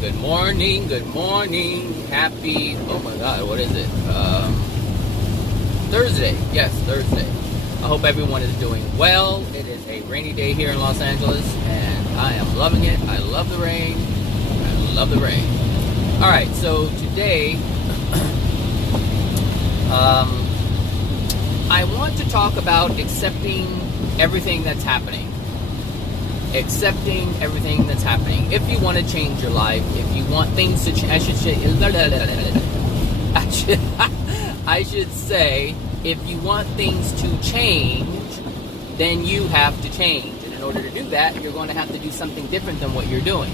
Good morning. Happy, oh my God, what is it? Thursday. Yes, Thursday. I hope everyone is doing well. It is a rainy day here in Los Angeles, and I am loving it. I love the rain. All right, so today, I want to talk about accepting everything that's happening. Accepting everything that's happening. If you want to change your life, if you want things to change, I should say, if you want things to change, then you have to change. And in order to do that, you're going to have to do something different than what you're doing.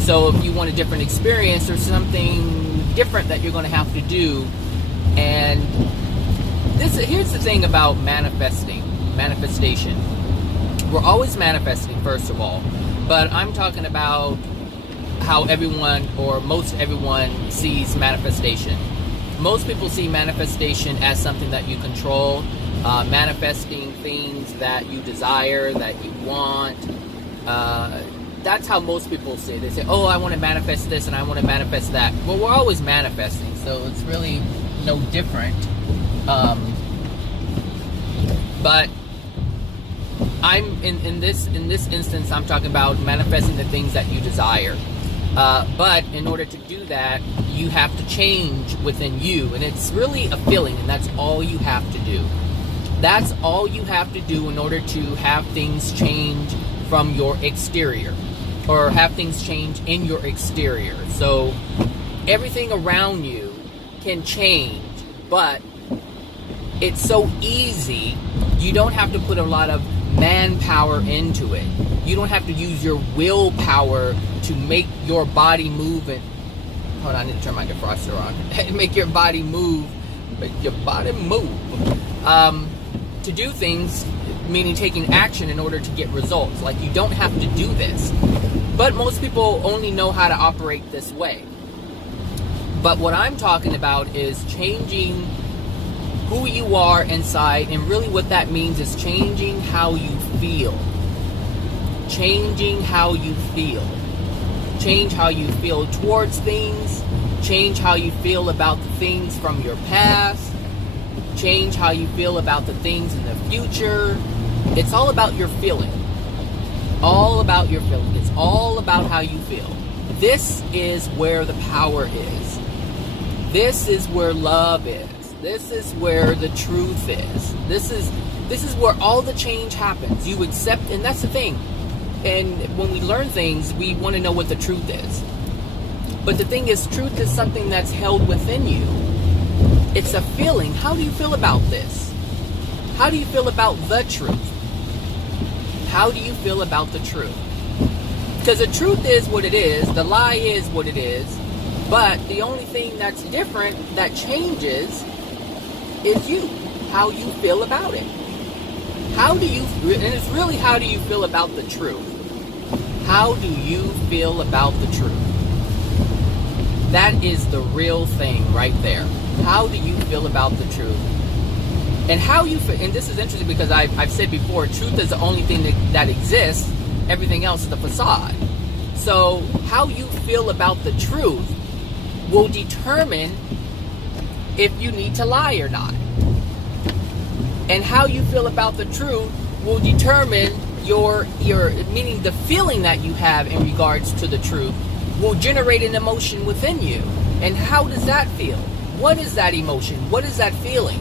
So if you want a different experience, there's something different that you're going to have to do. And here's the thing about manifestation. We're always manifesting, first of all, but I'm talking about how everyone, or most everyone, sees manifestation. Most people see manifestation as something that you control, manifesting things that you desire, that you want. That's how most people say it. They say, oh, I want to manifest this and I want to manifest that. Well, we're always manifesting, so it's really no different. But I'm in this instance, I'm talking about manifesting the things that you desire. But in order to do that, you have to change within you, and it's really a feeling, and that's all you have to do. That's all you have to do in order to have things change from your exterior, or have things change in your exterior. So everything around you can change, but it's so easy. You don't have to put a lot of manpower into it. You don't have to use your willpower to make your body move. And hold on, I need to turn my defroster on. Make your body move. To do things, meaning taking action in order to get results. Like, you don't have to do this. But most people only know how to operate this way. But what I'm talking about is changing who you are inside, and really what that means is changing how you feel. Changing how you feel. Change how you feel towards things. Change how you feel about the things from your past. Change how you feel about the things in the future. It's all about your feeling. All about your feeling. It's all about how you feel. This is where the power is. This is where love is. This is where the truth is. This is where all the change happens. You accept, and that's the thing. And when we learn things, we want to know what the truth is. But the thing is, truth is something that's held within you. It's a feeling. How do you feel about this? How do you feel about the truth? How do you feel about the truth? Because the truth is what it is. The lie is what it is. But the only thing that's different, that changes, is you. How you feel about it. How do you, and it's really how do you feel about the truth? How do you feel about the truth? That is the real thing right there. How do you feel about the truth? And how you feel, and this is interesting because I've said before, truth is the only thing that exists. Everything else is the facade. So how you feel about the truth will determine if you need to lie or not. And how you feel about the truth will determine your meaning the feeling that you have in regards to the truth will generate an emotion within you. And how does that feel? What is that emotion? What is that feeling?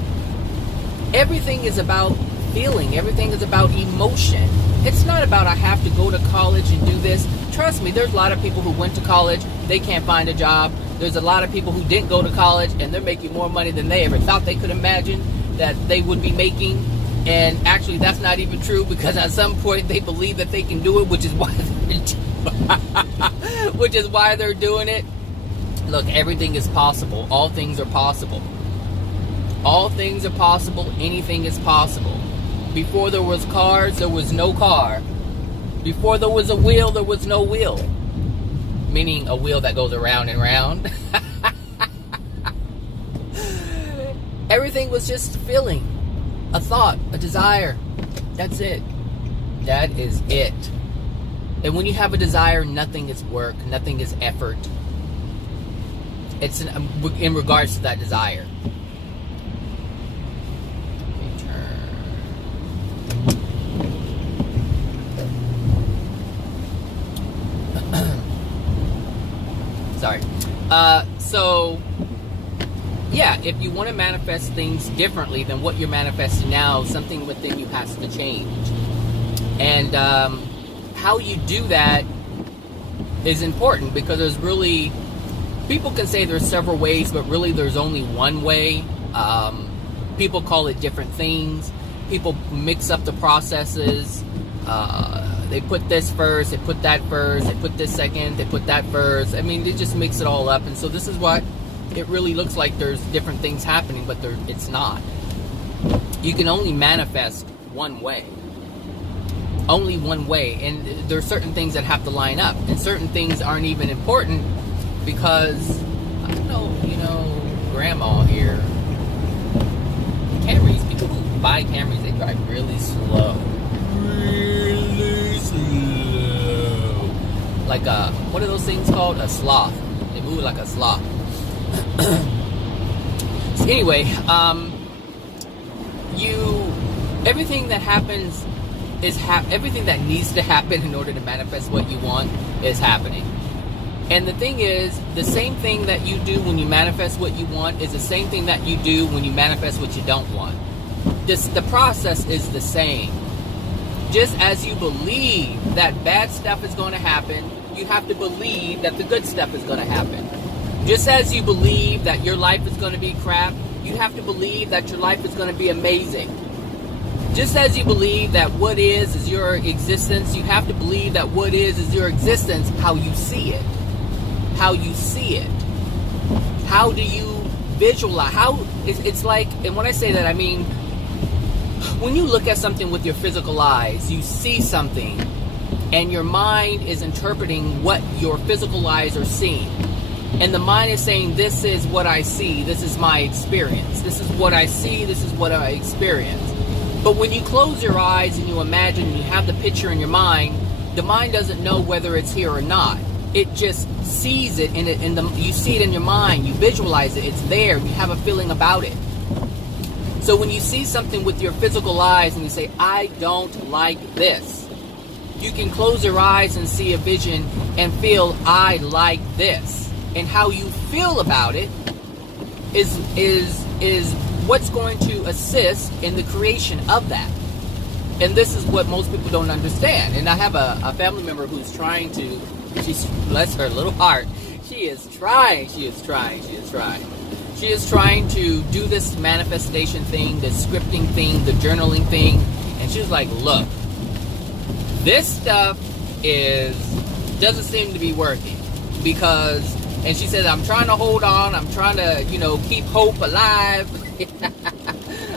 Everything is about feeling. Everything is about emotion. It's not about I have to go to college and do this. Trust me, there's a lot of people who went to college, they can't find a job. There's a lot of people who didn't go to college and they're making more money than they ever thought they could imagine that they would be making. And actually that's not even true, because at some point they believe that they can do it, which is why they're doing it. Look, everything is possible. All things are possible. All things are possible. Anything is possible. Before there was cars, there was no car. Before there was a wheel, there was no wheel. Meaning a wheel that goes around and round. Everything was just a feeling, a thought, a desire. That's it. That is it. And when you have a desire, nothing is work, nothing is effort. It's in regards to that desire. Sorry. So, yeah, if you want to manifest things differently than what you're manifesting now, something within you has to change. And how you do that is important, because there's really, people can say there's several ways, but really there's only one way. People call it different things. People mix up the processes. They put this first, they put that first, they put this second, they put that first. I mean, they just mix it all up. And so this is what it really looks like. There's different things happening, but it's not. You can only manifest one way. Only one way. And there's certain things that have to line up. And certain things aren't even important because, I know, grandma here. Camrys, people who buy Camrys, they drive really slow. Really slow. Like what are those things called? A sloth. They move like a sloth. So anyway, everything that happens is everything that needs to happen in order to manifest what you want is happening. And the thing is, the same thing that you do when you manifest what you want is the same thing that you do when you manifest what you don't want. The process is the same. Just as you believe that bad stuff is going to happen, you have to believe that the good stuff is going to happen. Just as you believe that your life is going to be crap, you have to believe that your life is going to be amazing. Just as you believe that what is your existence, you have to believe that what is your existence, how you see it. How you see it. How do you visualize? It's like, and when I say that, I mean, when you look at something with your physical eyes, you see something, and your mind is interpreting what your physical eyes are seeing. And the mind is saying, this is what I see, this is my experience. This is what I see, this is what I experience. But when you close your eyes and you imagine and you have the picture in your mind, the mind doesn't know whether it's here or not. It just sees it, you see it in your mind, you visualize it, it's there, you have a feeling about it. So when you see something with your physical eyes and you say, I don't like this, you can close your eyes and see a vision and feel, I like this. And how you feel about it is what's going to assist in the creation of that. And this is what most people don't understand. And I have a family member who's trying to, bless her little heart, she is trying to do this manifestation thing, the scripting thing, the journaling thing. And she's like, look, this stuff doesn't seem to be working because, and she says, I'm trying to hold on, I'm trying to, keep hope alive.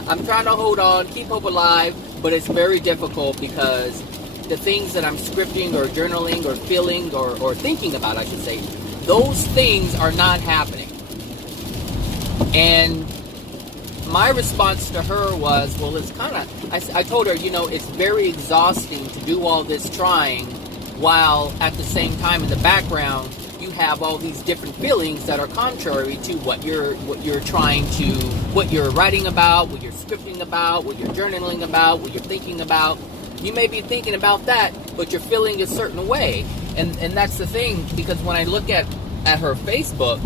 I'm trying to hold on, keep hope alive, but it's very difficult because the things that I'm scripting or journaling or feeling or thinking about, I should say, those things are not happening. And my response to her was, well, it's kind of, I told her, it's very exhausting to do all this trying while at the same time in the background you have all these different feelings that are contrary to what you're trying to, what you're writing about, what you're scripting about, what you're journaling about, what you're thinking about. You may be thinking about that, but you're feeling a certain way. And that's the thing, because when I look at her Facebook,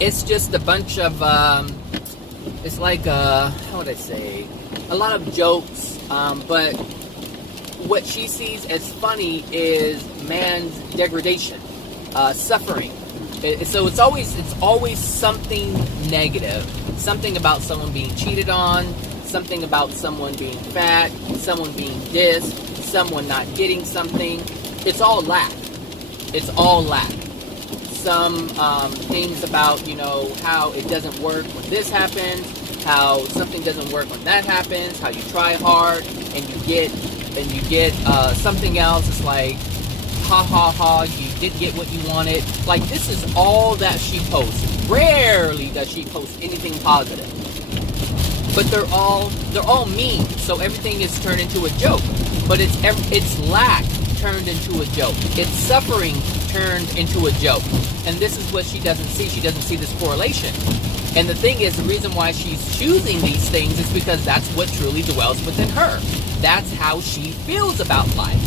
it's just a bunch of, it's like, how would I say, a lot of jokes, but what she sees as funny is man's degradation, suffering. So it's always something negative, something about someone being cheated on, something about someone being fat, someone being dissed, someone not getting something. It's all lack. It's all lack. Some things about, how it doesn't work when this happens, how something doesn't work when that happens, how you try hard and you get something else. It's like, ha ha ha, you did get what you wanted. Like, this is all that she posts. Rarely does she post anything positive. But they're all mean, so everything is turned into a joke. But it's lack. turned into a joke. It's suffering turned into a joke. And this is what she doesn't see. She doesn't see this correlation. And the thing is, the reason why she's choosing these things is because that's what truly dwells within her. That's how she feels about life.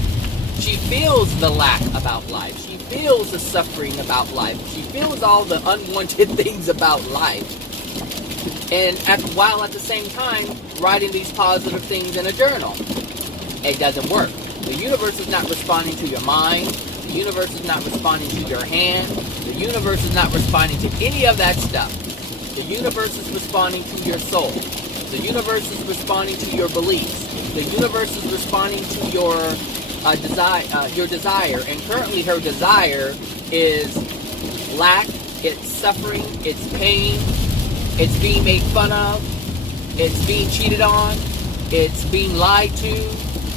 She feels the lack about life. She feels the suffering about life. She feels all the unwanted things about life. And while at the same time writing these positive things in a journal. It doesn't work. The universe is not responding to your mind. The universe is not responding to your hand. The universe is not responding to any of that stuff. The universe is responding to your soul. The universe is responding to your beliefs. The universe is responding to your desire. And currently her desire is lack, it's suffering, it's pain, it's being made fun of, it's being cheated on, it's being lied to,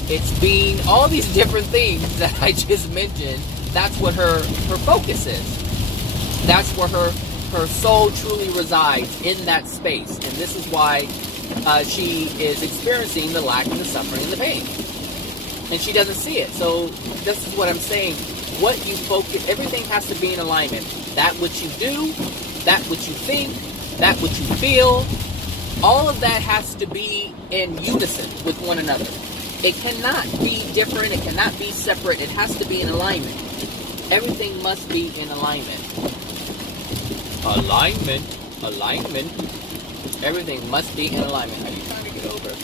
it's being all these different things that I just mentioned. That's what her focus is. That's where her soul truly resides, in that space. And this is why she is experiencing the lack and the suffering and the pain. And she doesn't see it. So this is what I'm saying. What you focus, everything has to be in alignment. That what you do, that what you think, that what you feel, all of that has to be in unison with one another. It cannot be different. It cannot be separate. It has to be in alignment. Everything must be in alignment. Alignment. Everything must be in alignment. Are you trying to get over?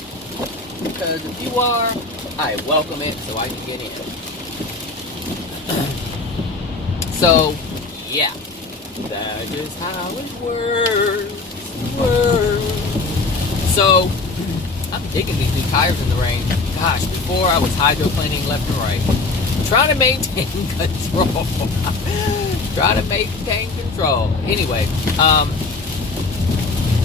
Because if you are, I welcome it so I can get in. So, yeah. That is how it works. So, I'm digging these new tires in the rain. Gosh, before I was hydroplaning left and right. Trying to maintain control. Anyway,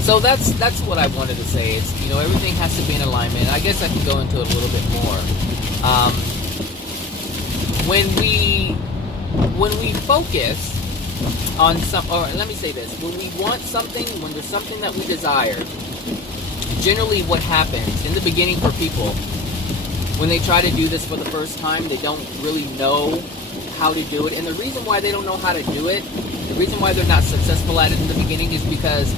so that's what I wanted to say. It's, you know, everything has to be in alignment. I guess I can go into it a little bit more. When we focus on let me say this. When we want something, when there's something that we desire, generally what happens in the beginning for people, when they try to do this for the first time, they don't really know how to do it. And the reason why they don't know how to do it, the reason why they're not successful at it in the beginning is because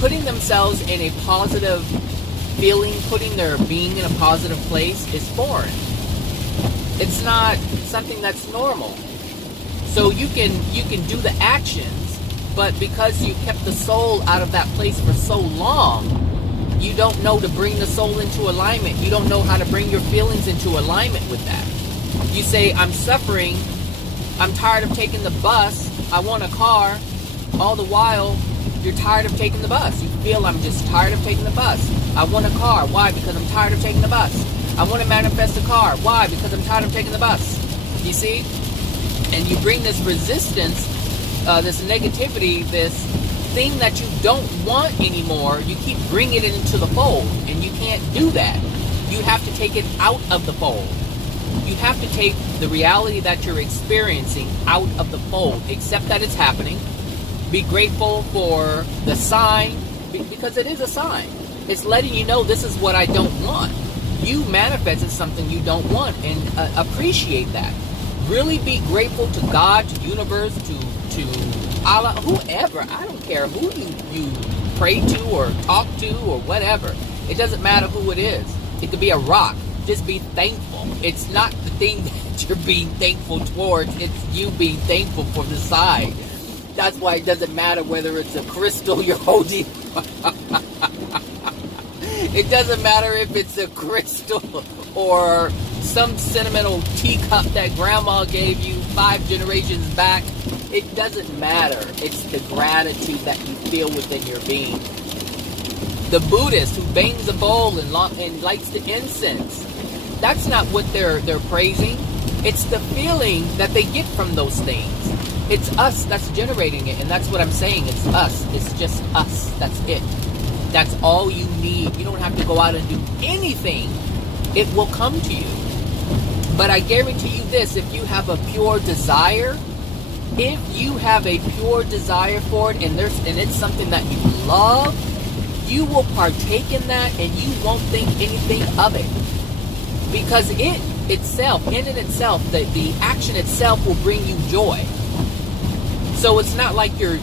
putting themselves in a positive feeling, putting their being in a positive place is foreign. It's not something that's normal. So you can do the actions, but because you kept the soul out of that place for so long, you don't know to bring the soul into alignment. You don't know how to bring your feelings into alignment with that. You say, I'm suffering. I'm tired of taking the bus. I want a car. All the while, you're tired of taking the bus. You feel, I'm just tired of taking the bus. I want a car. Why? Because I'm tired of taking the bus. I want to manifest a car. Why? Because I'm tired of taking the bus. You see? And you bring this resistance, this negativity, this thing that you don't want anymore, you keep bringing it into the fold, and you can't do that. You have to take it out of the fold. You have to take the reality that you're experiencing out of the fold. Accept that it's happening. Be grateful for the sign, because it is a sign. It's letting you know this is what I don't want. You manifested something you don't want, and appreciate that. Really be grateful to God, to universe, to Allah, whoever. I don't care who you pray to or talk to or whatever. It doesn't matter who it is. It could be a rock. Just be thankful. It's not the thing that you're being thankful towards. It's you being thankful for the sign. That's why it doesn't matter whether it's a crystal you're holding. It doesn't matter if it's a crystal or some sentimental teacup that grandma gave you 5 generations back. It doesn't matter. It's the gratitude that you feel within your being. The Buddhist who bangs a bowl and lights the incense, that's not what they're praising. It's the feeling that they get from those things. It's us that's generating it, and that's what I'm saying. It's us. It's just us. That's it. That's all you need. You don't have to go out and do anything. It will come to you. But I guarantee you this, if you have a pure desire, if you have a pure desire for it, and it's something that you love, you will partake in that, and you won't think anything of it. because it itself, in and itself, the action itself will bring you joy. So it's not like you're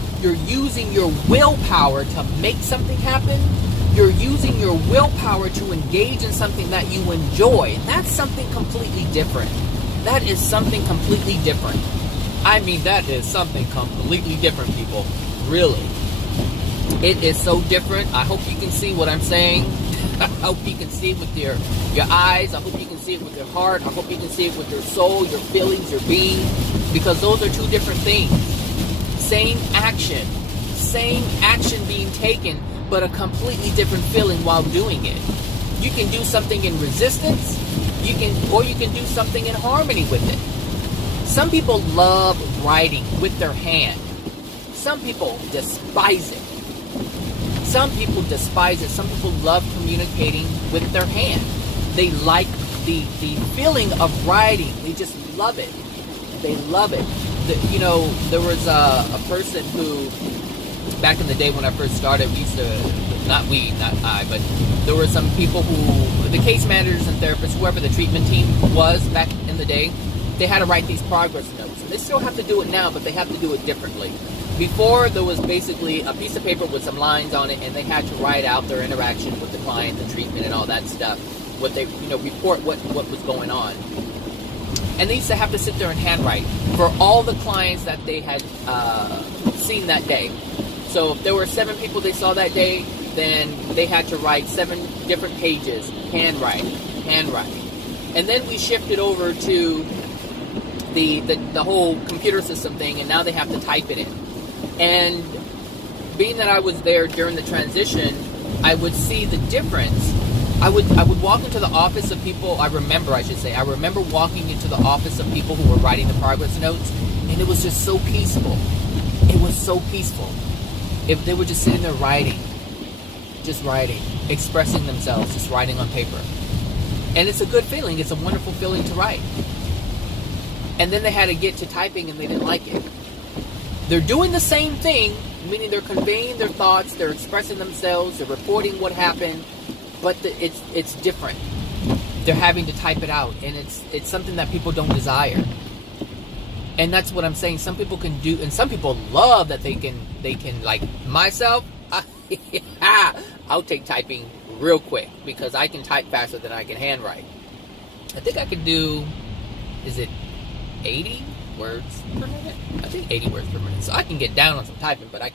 using your willpower to make something happen. You're using your willpower to engage in something that you enjoy. That's something completely different. That is something completely different. I mean, that is something completely different, people. Really. It is so different. I hope you can see what I'm saying. I hope you can see it with your eyes. I hope you can see it with your heart. I hope you can see it with your soul, your feelings, your being. Because those are two different things. Same action being taken, but a completely different feeling while doing it. You can do something in resistance, or you can do something in harmony with it. Some people love writing with their hand. Some people despise it. Some people despise it. Some people love communicating with their hand. They like the feeling of writing. They just love it. They love it. There was a person who, back in the day when I first started, not I, but there were some people who, the case managers and therapists, whoever the treatment team was back in the day, they had to write these progress notes. And they still have to do it now, but they have to do it differently. Before, there was basically a piece of paper with some lines on it, and they had to write out their interaction with the client, the treatment, and all that stuff. What they, report what was going on. And they used to have to sit there and handwrite for all the clients that they had seen that day. So if there were 7 people they saw that day, then they had to write 7 different pages, handwriting. And then we shifted over to the whole computer system thing, and now they have to type it in. And being that I was there during the transition, I would see the difference. I would walk into the office of people, I remember walking into the office of people who were writing the progress notes, and it was just so peaceful. It was so peaceful. If they were just sitting there writing, expressing themselves, just writing on paper. And it's a good feeling. It's a wonderful feeling to write. And then they had to get to typing, and they didn't like it. They're doing the same thing, meaning they're conveying their thoughts, they're expressing themselves, they're reporting what happened, but it's different. They're having to type it out, and it's something that people don't desire. And that's what I'm saying. Some people can do, and some people love that they can like myself. I'll take typing real quick because I can type faster than I can handwrite. I think I could do, is it 80 words per minute? I think 80 words per minute. So I can get down on some typing, but I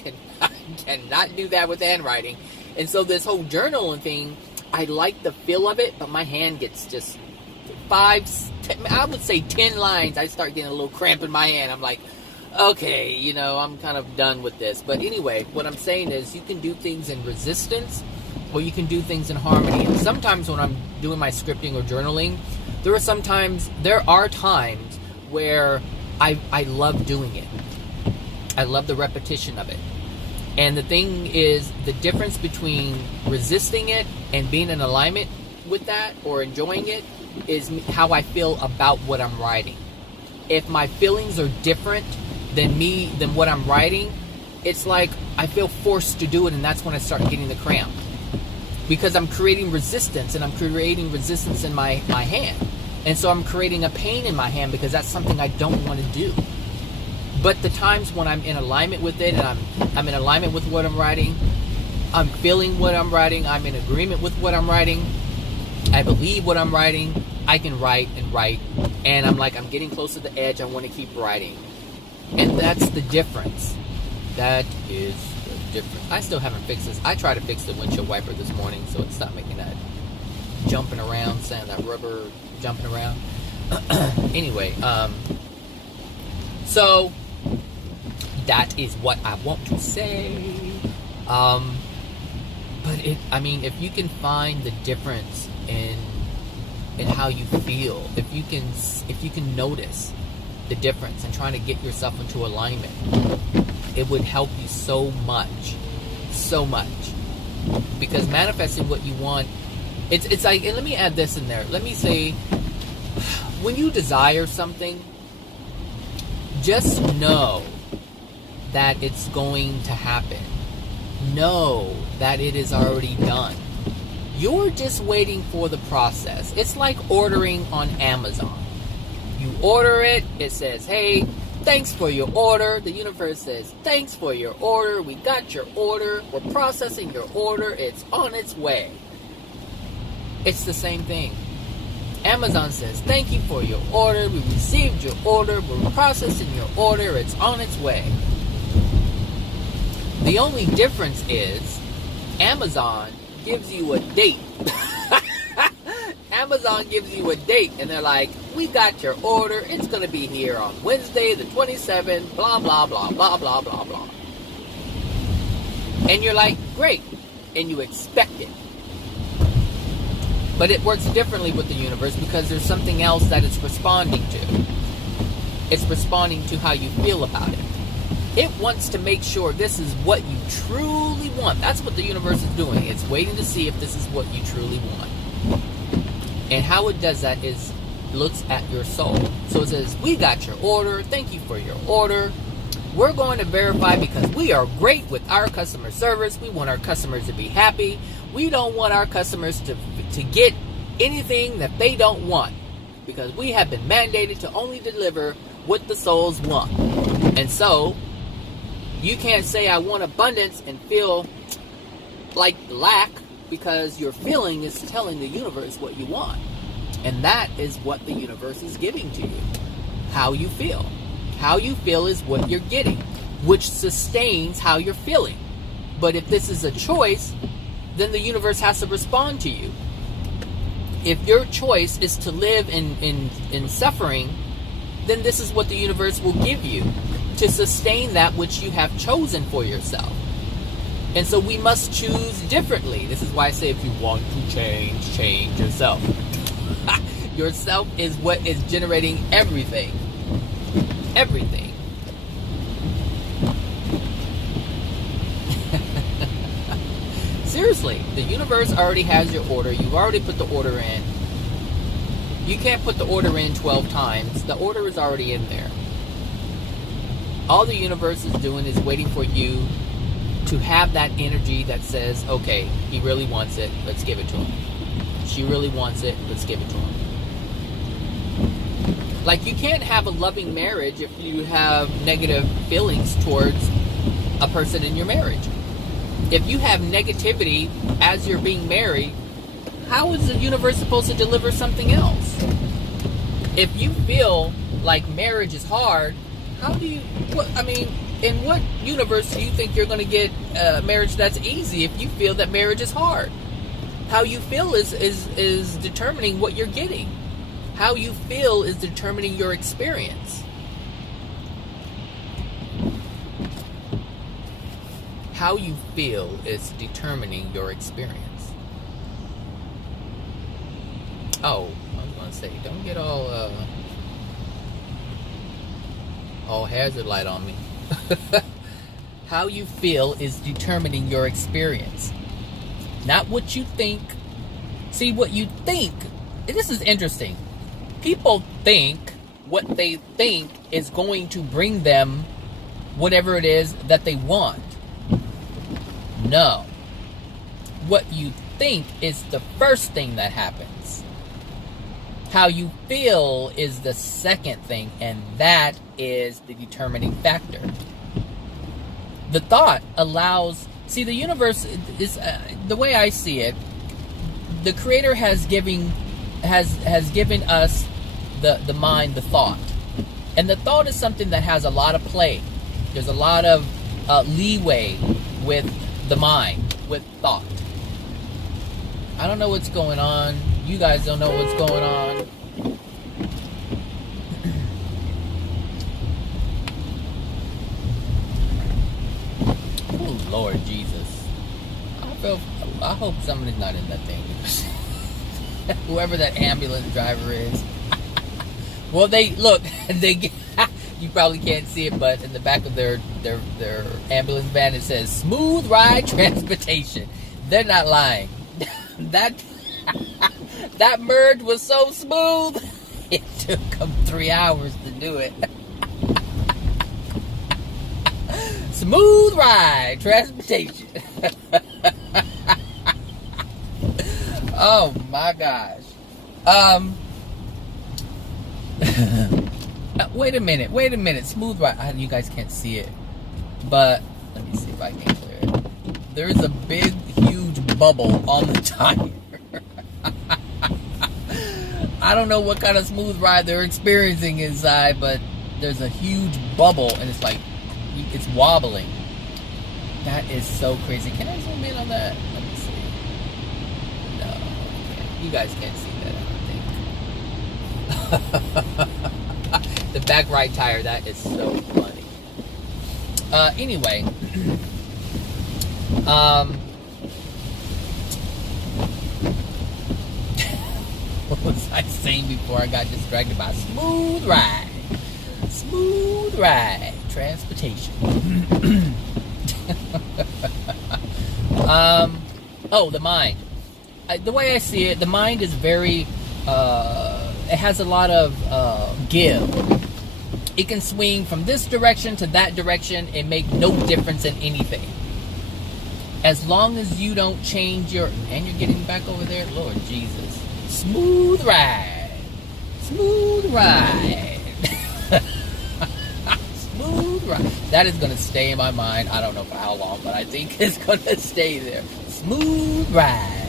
cannot do that with handwriting. And so this whole journaling thing, I like the feel of it, but my hand gets just 10 lines. I start getting a little cramp in my hand. I'm like, okay, I'm kind of done with this. But anyway, what I'm saying is you can do things in resistance, or you can do things in harmony. And sometimes when I'm doing my scripting or journaling, there are times where I love doing it. I love the repetition of it. And the thing is, the difference between resisting it and being in alignment with that or enjoying it is how I feel about what I'm writing. If my feelings are different than what I'm writing, it's like I feel forced to do it, and that's when I start getting the cramp. Because I'm creating resistance, and I'm creating resistance in my hand. And so I'm creating a pain in my hand because that's something I don't want to do. But the times when I'm in alignment with it, and I'm in alignment with what I'm writing, I'm feeling what I'm writing, I'm in agreement with what I'm writing, I believe what I'm writing, I can write and write, and I'm getting close to the edge, I want to keep writing. And that's the difference. That is the difference. I still haven't fixed this. I tried to fix the windshield wiper this morning, so it stopped making that jumping around sound, that rubber jumping around. Anyway, so that is what I want to say. But if you can find the difference in how you feel, if you can notice the difference and trying to get yourself into alignment, it would help you so much. Because manifesting what you want, it's like, and let me add this in there. Let me say, when you desire something, just know that it's going to happen. Know that it is already done. You're just waiting for the process. It's like ordering on Amazon. You order it, it says, hey, thanks for your order. The universe says, thanks for your order. We got your order. We're processing your order. It's on its way. It's the same thing. Amazon says, thank you for your order. We received your order. We're processing your order. It's on its way. The only difference is Amazon gives you a date. Amazon gives you a date, and they're like, we got your order. It's going to be here on Wednesday the 27th, blah, blah, blah, blah, blah, blah, blah. And you're like, great. And you expect it. But it works differently with the universe because there's something else that it's responding to. It's responding to how you feel about it. It wants to make sure this is what you truly want. That's what the universe is doing. It's waiting to see if this is what you truly want. And how it does that is looks at your soul. So it says, we got your order. Thank you for your order. We're going to verify because we are great with our customer service. We want our customers to be happy. We don't want our customers to get anything that they don't want, because we have been mandated to only deliver what the souls want. And so you can't say I want abundance and feel like lack, because your feeling is telling the universe what you want. And that is what the universe is giving to you. How you feel. How you feel is what you're getting, which sustains how you're feeling. But if this is a choice, then the universe has to respond to you. If your choice is to live in suffering, then this is what the universe will give you to sustain that which you have chosen for yourself. And so we must choose differently. This is why I say if you want to change yourself. Yourself is what is generating everything. Everything. Seriously, the universe already has your order. You've already put the order in. You can't put the order in 12 times. The order is already in there. All the universe is doing is waiting for you to have that energy that says, okay, he really wants it, let's give it to him. She really wants it, let's give it to him. Like, you can't have a loving marriage if you have negative feelings towards a person in your marriage. If you have negativity as you're being married, how is the universe supposed to deliver something else? If you feel like marriage is hard, how do you, in what universe do you think you're going to get a marriage that's easy if you feel that marriage is hard? How you feel is determining what you're getting. How you feel is determining your experience. How you feel is determining your experience. Oh, I was going to say, don't get all hazard light on me. How you feel is determining your experience. Not what you think. See, what you think, this is interesting. People think what they think is going to bring them whatever it is that they want. No. What you think is the first thing that happens. How you feel is the second thing, and that is the determining factor. The thought allows, see, the universe is, the way I see it, the Creator has given us the mind, the thought. And the thought is something that has a lot of play. There's a lot of leeway with the mind, with thought. I don't know what's going on. You guys don't know what's going on. Oh, Lord Jesus. I hope somebody's not in that thing. Whoever that ambulance driver is. Well, you probably can't see it, but in the back of their ambulance van it says smooth ride transportation. They're not lying. That merge was so smooth, it took them 3 hours to do it. Smooth ride transportation. Oh my gosh. Wait a minute. Smooth ride. You guys can't see it, but let me see if I can clear it. There's a big, huge bubble on the tire. I don't know what kind of smooth ride they're experiencing inside, but there's a huge bubble, and it's like, it's wobbling. That is so crazy. Can I zoom in on that? Let me see. No, I can't. You guys can't see that, I don't think. The back right tire, that is so funny. Anyway. What was I saying before I got distracted by smooth ride? Smooth ride. Transportation. Oh, the mind. The way I see it, the mind is very, it has a lot of give. It can swing from this direction to that direction and make no difference in anything. As long as you don't change your... And you're getting back over there? Lord Jesus. Smooth ride. Smooth ride. Smooth ride. That is going to stay in my mind. I don't know for how long, but I think it's going to stay there. Smooth ride.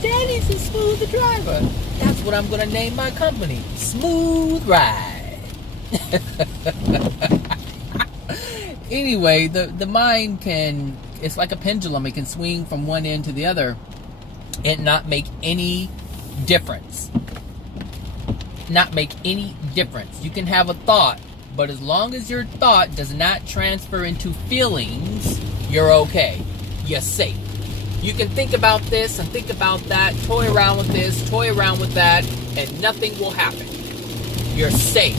Daddy's a smooth driver. That's what I'm going to name my company. Smooth ride. Anyway, the mind can, it's like a pendulum. It can swing from one end to the other and not make any difference. Not make any difference. You can have a thought, but as long as your thought does not transfer into feelings, you're okay. You're safe. You can think about this and think about that, toy around with this, toy around with that, and nothing will happen. You're safe.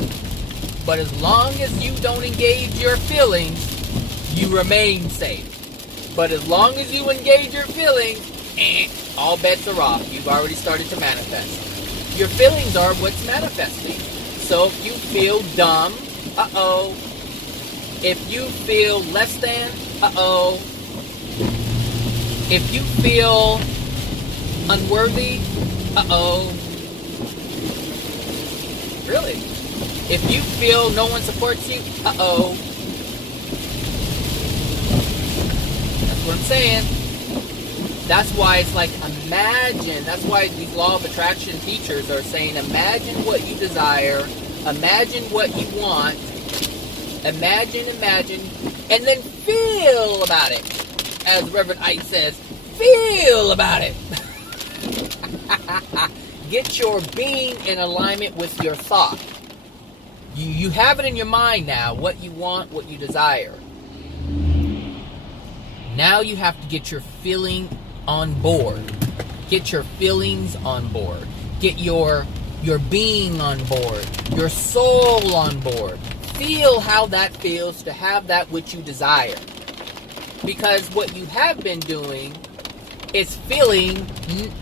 But as long as you don't engage your feelings, you remain safe. But as long as you engage your feelings, all bets are off. You've already started to manifest. Your feelings are what's manifesting. So if you feel dumb, uh-oh. If you feel less than, uh-oh. If you feel unworthy, uh-oh. Really? If you feel no one supports you, uh-oh. That's what I'm saying. That's why it's like, imagine. That's why these law of attraction teachers are saying, imagine what you desire. Imagine what you want. Imagine, and then feel about it. As Reverend Ike says, feel about it. Get your being in alignment with your thought. You have it in your mind now, what you want, what you desire. Now you have to get your feeling on board. Get your feelings on board. Get your being on board. Your soul on board. Feel how that feels to have that which you desire. Because what you have been doing is feeling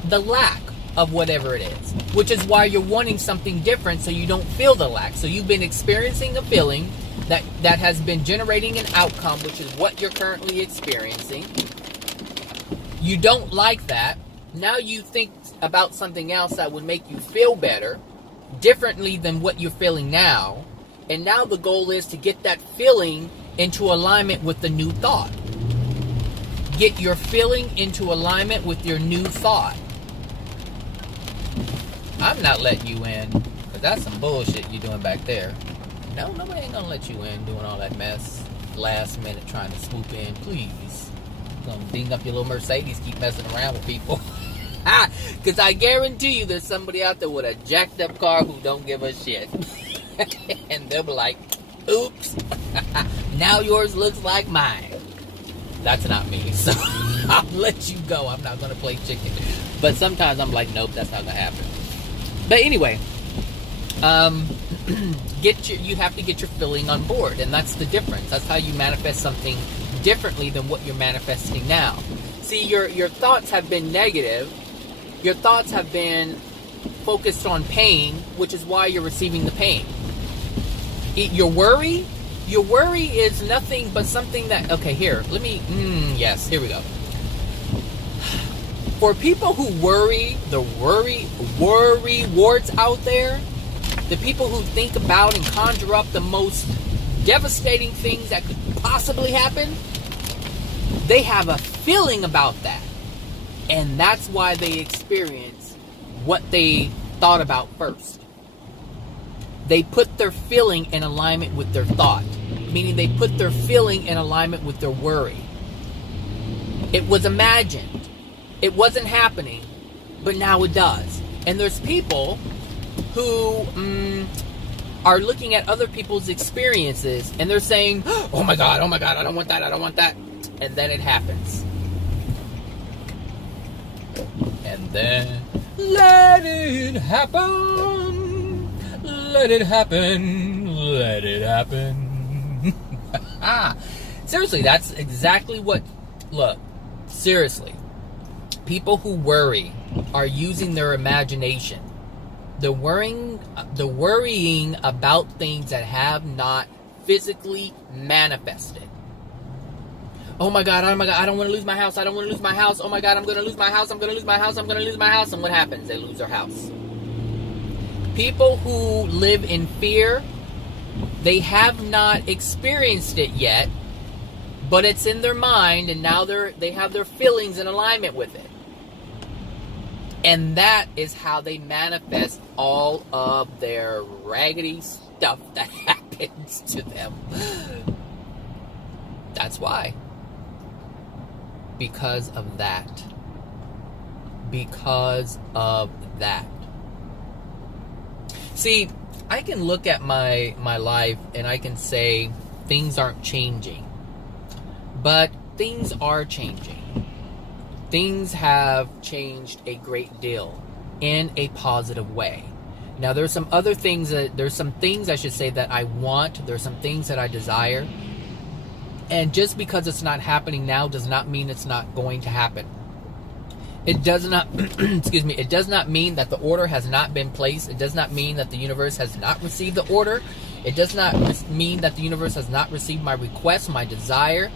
the lack of whatever it is, which is why you're wanting something different so you don't feel the lack. So you've been experiencing a feeling that has been generating an outcome, which is what you're currently experiencing. You don't like that. Now you think about something else that would make you feel better, differently than what you're feeling now. And now the goal is to get that feeling into alignment with the new thought. Get your feeling into alignment with your new thought. I'm not letting you in, because that's some bullshit you're doing back there. No, nobody ain't gonna let you in doing all that mess. Last minute trying to swoop in, please. You're gonna ding up your little Mercedes, keep messing around with people. Because I guarantee you there's somebody out there with a jacked up car who don't give a shit. And they'll be like, oops, now yours looks like mine. That's not me, so I'll let you go. I'm not gonna play chicken. But sometimes I'm like, nope, that's not gonna happen. But anyway, you have to get your feeling on board, and that's the difference. That's how you manifest something differently than what you're manifesting now. See, your thoughts have been negative. Your thoughts have been focused on pain, which is why you're receiving the pain. Your worry is nothing but something that, okay, here, let me, yes, here we go. For people who worry, the worry warts out there, the people who think about and conjure up the most devastating things that could possibly happen, they have a feeling about that. And that's why they experience what they thought about first. They put their feeling in alignment with their thought, meaning they put their feeling in alignment with their worry. It was imagined. It wasn't happening, but now it does. And there's people who are looking at other people's experiences and they're saying, oh my God, I don't want that. And then it happens. And then, let it happen. Let it happen. Let it happen. Seriously, that's exactly what, look, seriously. People who worry are using their imagination. They're worrying about things that have not physically manifested. Oh my God, I don't want to lose my house. Oh my God, I'm going to lose my house. I'm going to lose my house. And what happens? They lose their house. People who live in fear, they have not experienced it yet, but it's in their mind, and now they have their feelings in alignment with it. And that is how they manifest all of their raggedy stuff that happens to them. That's why. Because of that. Because of that. See, I can look at my life and I can say things aren't changing. But things are changing. Things have changed a great deal in a positive way. Now, there's some things I should say that I want. There's some things that I desire. And just because it's not happening now does not mean it's not going to happen. It does not, excuse me, it does not mean that the order has not been placed. It does not mean that the universe has not received the order. It does not mean that the universe has not received my request, my desire.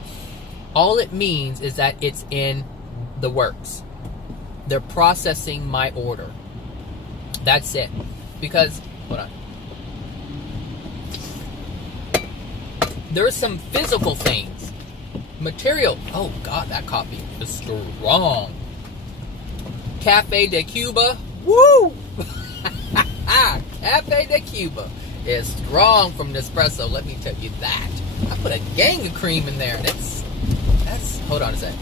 All it means is that it's in the works. They're processing my order. That's it. Because, hold on. There's some physical things. Material. Oh God, that coffee is strong. Cafe de Cuba. Woo! Cafe de Cuba is strong from Nespresso. Let me tell you that. I put a gang of cream in there. That's. Hold on a sec.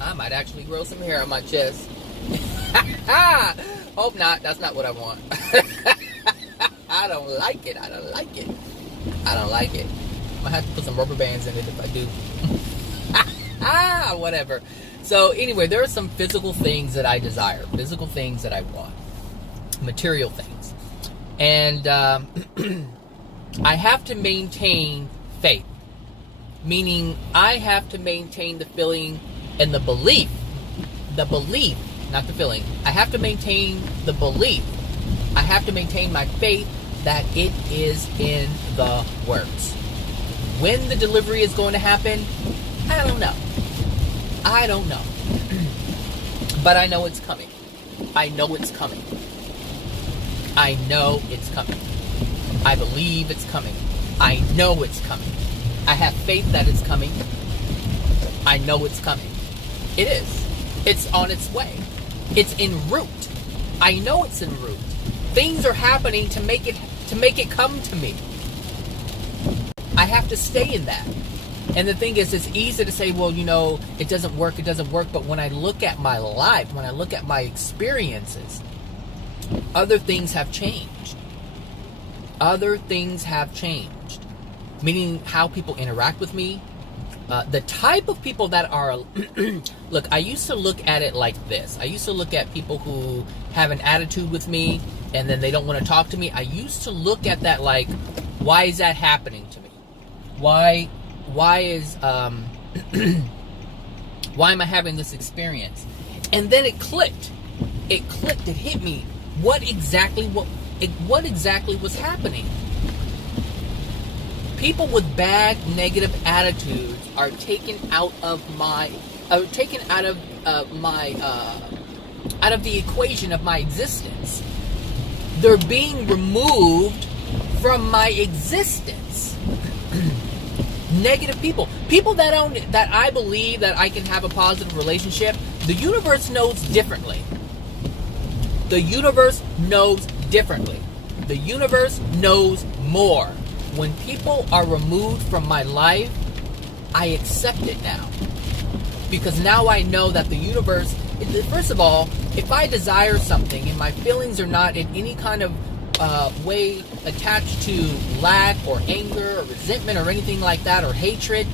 I might actually grow some hair on my chest. Hope not. That's not what I want. I don't like it. I don't like it. I might have to put some rubber bands in it if I do. Whatever. So anyway, there are some physical things that I desire. Physical things that I want. Material things. And I have to maintain faith. Meaning, I have to maintain the feeling and the belief, not the feeling. I have to maintain the belief. I have to maintain my faith that it is in the works. When the delivery is going to happen, I don't know. But I know it's coming. I know it's coming. I believe it's coming. I know it's coming. I have faith that it's coming. I know it's coming. It is. It's on its way. It's en route. I know it's en route. Things are happening to make it come to me. I have to stay in that. And the thing is, it's easy to say, well, it doesn't work. But when I look at my life, when I look at my experiences, other things have changed. Other things have changed. Meaning how people interact with me. The type of people that are... Look, I used to look at it like this. I used to look at people who have an attitude with me and then they don't want to talk to me. I used to look at that like, why is that happening to me? Why is... why am I having this experience? And then it clicked. It hit me. What exactly was happening? People with bad, negative attitudes are taken out of out of the equation of my existence. They're being removed from my existence. Negative people that I believe that I can have a positive relationship. The universe knows differently. The universe knows differently. The universe knows more. When people are removed from my life, I accept it now. Because now I know that the universe, first of all, if I desire something and my feelings are not in any kind of way attached to lack or anger or resentment or anything like that, or hatred,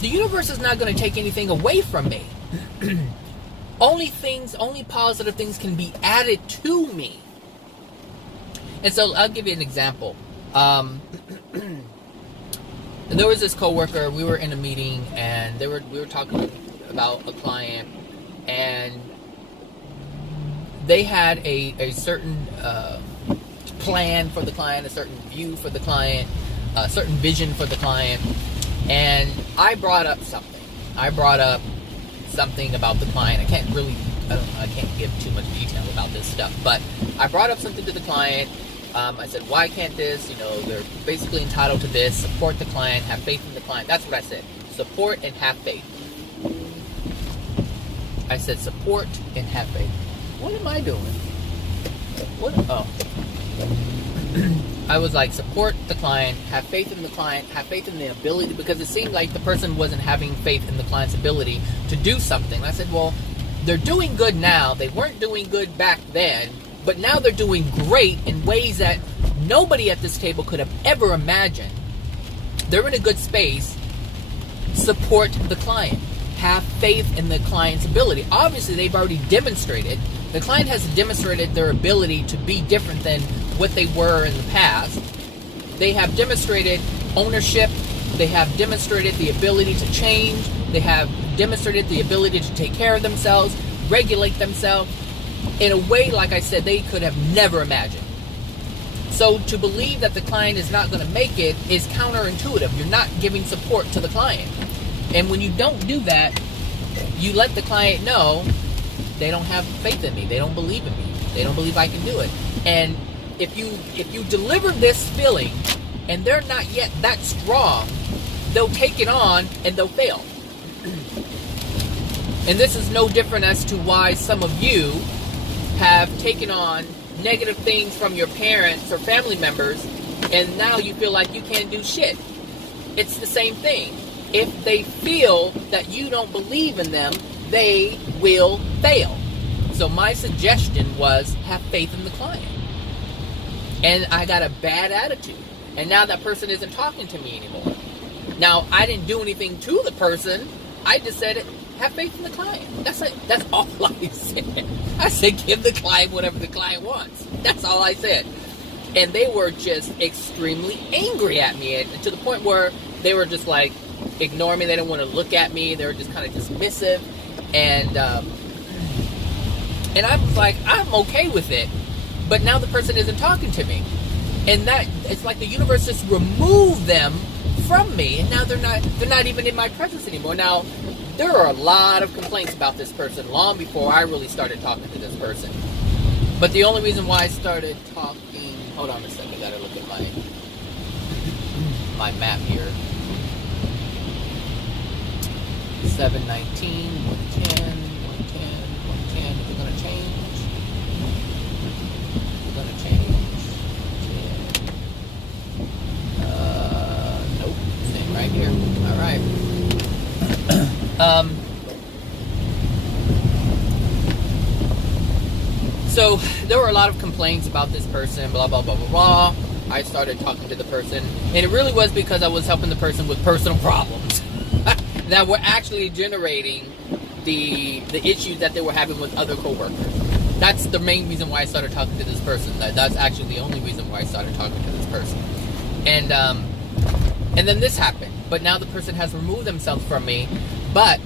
the universe is not going to take anything away from me. Only positive things can be added to me. And so I'll give you an example. There was this coworker. We were in a meeting, and we were talking about a client, and they had a certain plan for the client, a certain view for the client, a certain vision for the client, and I brought up something. About the client. I can't give too much detail about this stuff, but I brought up something to the client. I said, why can't this? They're basically entitled to this. Support the client. Have faith in the client. That's what I said. Support and have faith. I said support and have faith. What am I doing? I was like, support the client, have faith in the client, have faith in the ability, because it seemed like the person wasn't having faith in the client's ability to do something. I said, well, they're doing good now. They weren't doing good back then, but now they're doing great in ways that nobody at this table could have ever imagined. They're in a good space. Support the client. Have faith in the client's ability. Obviously, they've already demonstrated. The client has demonstrated their ability to be different than what they were in the past. They have demonstrated ownership. They have demonstrated the ability to change. They have demonstrated the ability to take care of themselves, regulate themselves in a way, like I said, they could have never imagined. So to believe that the client is not going to make it is counterintuitive. You're not giving support to the client. And when you don't do that, you let the client know they don't have faith in me. They don't believe in me. They don't believe I can do it. And if you deliver this feeling and they're not yet that strong, they'll take it on and they'll fail. And this is no different as to why some of you have taken on negative things from your parents or family members, and now you feel like you can't do shit. It's the same thing. If they feel that you don't believe in them, they will fail. So my suggestion was have faith in the client. And I got a bad attitude. And now that person isn't talking to me anymore. Now, I didn't do anything to the person. I just said, have faith in the client. That's all I said. I said, give the client whatever the client wants. That's all I said. And they were just extremely angry at me, to the point where they were just like, ignore me. They didn't want to look at me. They were just kind of dismissive. And I was like, I'm okay with it. But now the person isn't talking to me. And that, it's like the universe just removed them from me. And now they're not even in my presence anymore. Now, there are a lot of complaints about this person long before I really started talking to this person. But the only reason why I started talking... Hold on a second. I gotta look at my map here. 719, 110, 110, 110. Is it gonna change? Is it gonna change? 10. Nope. Staying right here. Alright. So there were a lot of complaints about this person, blah, blah, blah, blah, blah. I started talking to the person, and it really was because I was helping the person with personal problems that were actually generating the issues that they were having with other coworkers. That's the main reason why I started talking to this person. That's actually the only reason why I started talking to this person. And then this happened. But now the person has removed themselves from me. But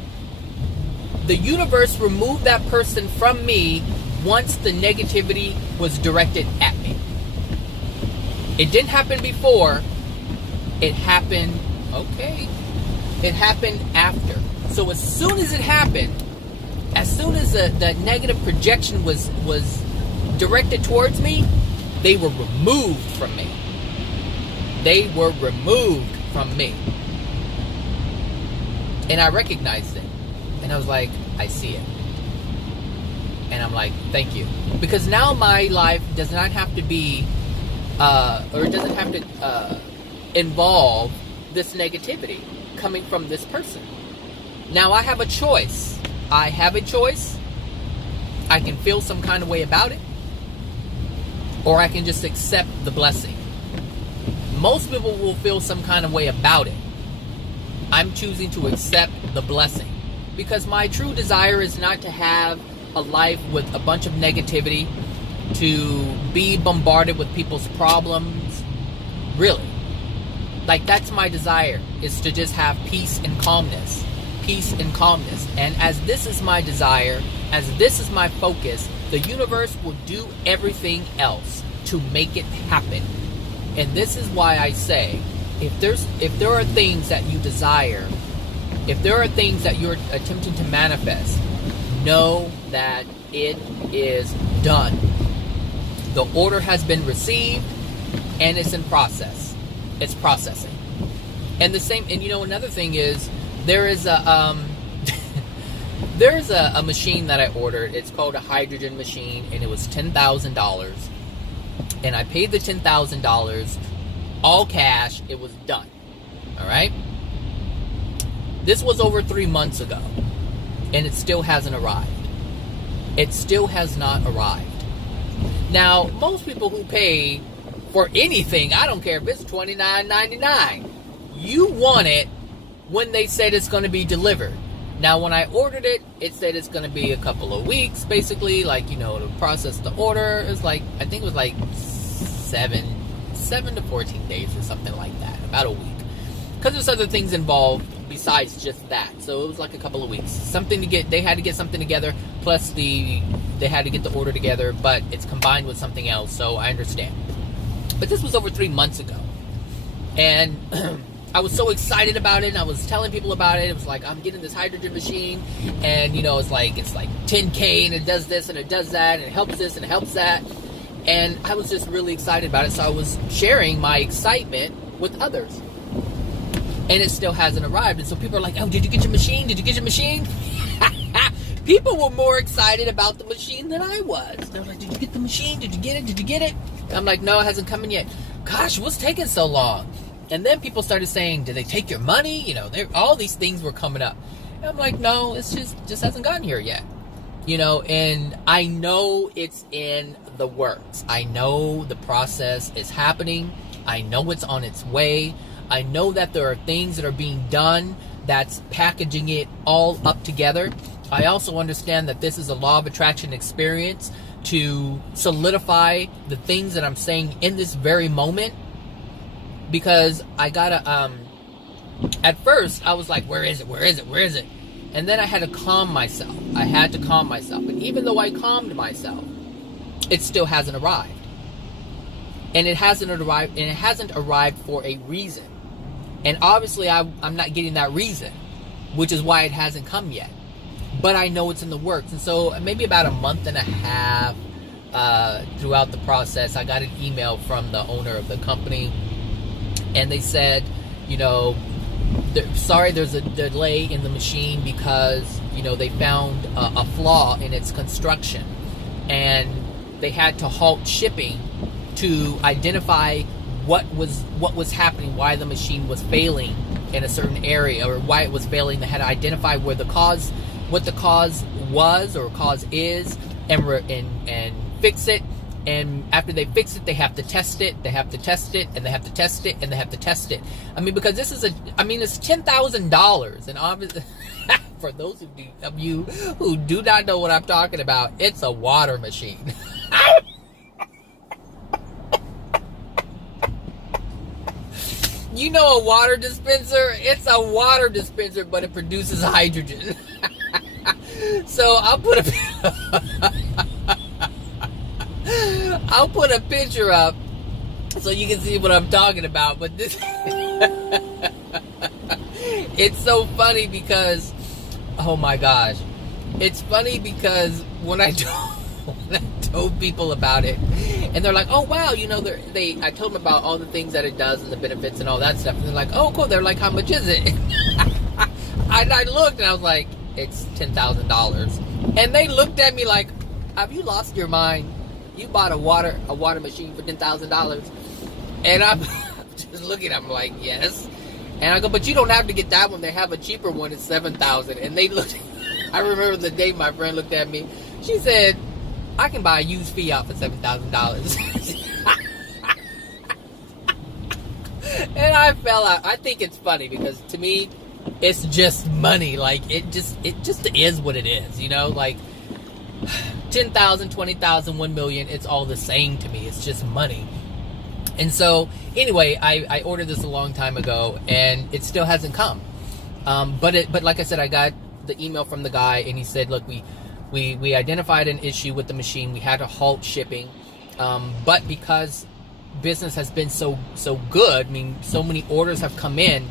the universe removed that person from me once the negativity was directed at me. It didn't happen before, It happened, okay. It happened after. So as soon as it happened, as soon as the negative projection was directed towards me, they were removed from me. They were removed from me. And I recognized it. And I was like, I see it. And I'm like, thank you. Because now my life does not have to be, or it doesn't have to involve this negativity coming from this person. Now I have a choice. I have a choice. I can feel some kind of way about it. Or I can just accept the blessing. Most people will feel some kind of way about it. I'm choosing to accept the blessing. Because my true desire is not to have a life with a bunch of negativity, to be bombarded with people's problems. Really. Like, that's my desire, is to just have peace and calmness. Peace and calmness. And as this is my desire, as this is my focus, the universe will do everything else to make it happen. And this is why I say, if there are things that you desire, if there are things that you're attempting to manifest, know that it is done. The order has been received, and it's in process. It's processing. And the same, and another thing is, there is a machine that I ordered. It's called a hydrogen machine, and it was $10,000. And I paid the $10,000 all cash. It was done. All right. This was over 3 months ago, and it still hasn't arrived. It still has not arrived. Now, most people who pay for anything, I don't care if it's $29.99, you want it when they said it's going to be delivered. Now, when I ordered it, it said it's going to be a couple of weeks, basically, to process the order. It's like, I think it was like 7 to 14 days or something like that, about a week. Because there's other things involved besides just that. So it was like a couple of weeks. They had to get something together, plus they had to get the order together, but it's combined with something else, so I understand. But this was over 3 months ago. And I was so excited about it, and I was telling people about it. It was like, I'm getting this hydrogen machine, and it's like $10K, and it does this and it does that, and it helps this and it helps that. And I was just really excited about it, so I was sharing my excitement with others. And it still hasn't arrived. And so people are like, oh, did you get your machine? Did you get your machine? People were more excited about the machine than I was. They were like, did you get the machine? Did you get it? Did you get it? And I'm like, no, it hasn't come in yet. Gosh, what's taking so long? And then people started saying, did they take your money? All these things were coming up. And I'm like, no, it's just hasn't gotten here yet. And I know it's in the works. I know the process is happening. I know it's on its way. I know that there are things that are being done that's packaging it all up together. I also understand that this is a law of attraction experience to solidify the things that I'm saying in this very moment. Because I gotta, at first I was like, where is it? Where is it? Where is it? And then I had to calm myself. And even though I calmed myself, it still hasn't arrived. And it hasn't arrived for a reason. And obviously I'm not getting that reason, which is why it hasn't come yet. But I know it's in the works. And so maybe about a month and a half throughout the process, I got an email from the owner of the company. And they said, sorry, there's a delay in the machine because, they found a flaw in its construction. And they had to halt shipping to identify what was happening, why the machine was failing in a certain area, or why it was failing. They had to identify what the cause was or cause is, and fix it. And after they fix it, they have to test it. They have to test it, and they have to test it, and they have to test it. Because this is it's $10,000, and obviously, for those of you who do not know what I'm talking about, it's a water machine. A water dispenser? It's a water dispenser, but it produces hydrogen. So I'll put a picture up so you can see what I'm talking about. But this It's so funny because, oh my gosh, it's funny because when I told people about it, and they're like, oh wow, you know, I told them about all the things that it does and the benefits and all that stuff, and they're like, oh cool. They're like, how much is it? I looked and I was like, it's $10,000, and they looked at me like, have you lost your mind? You bought a water machine for $10,000? And I'm just looking at them like, yes. And I go, but you don't have to get that one. They have a cheaper one. It's $7,000. And they looked. I remember the day my friend looked at me. She said, I can buy a used Fiat for $7,000. And I fell out. I think it's funny because to me, it's just money. Like it just is what it is. You know, like 10,000, 20,000, 1 million. It's all the same to me. It's just money. And so, anyway, I ordered this a long time ago, and it still hasn't come. But like I said, I got the email from the guy, and he said, look, we identified an issue with the machine. We had to halt shipping, but because business has been so good, I mean, so many orders have come in,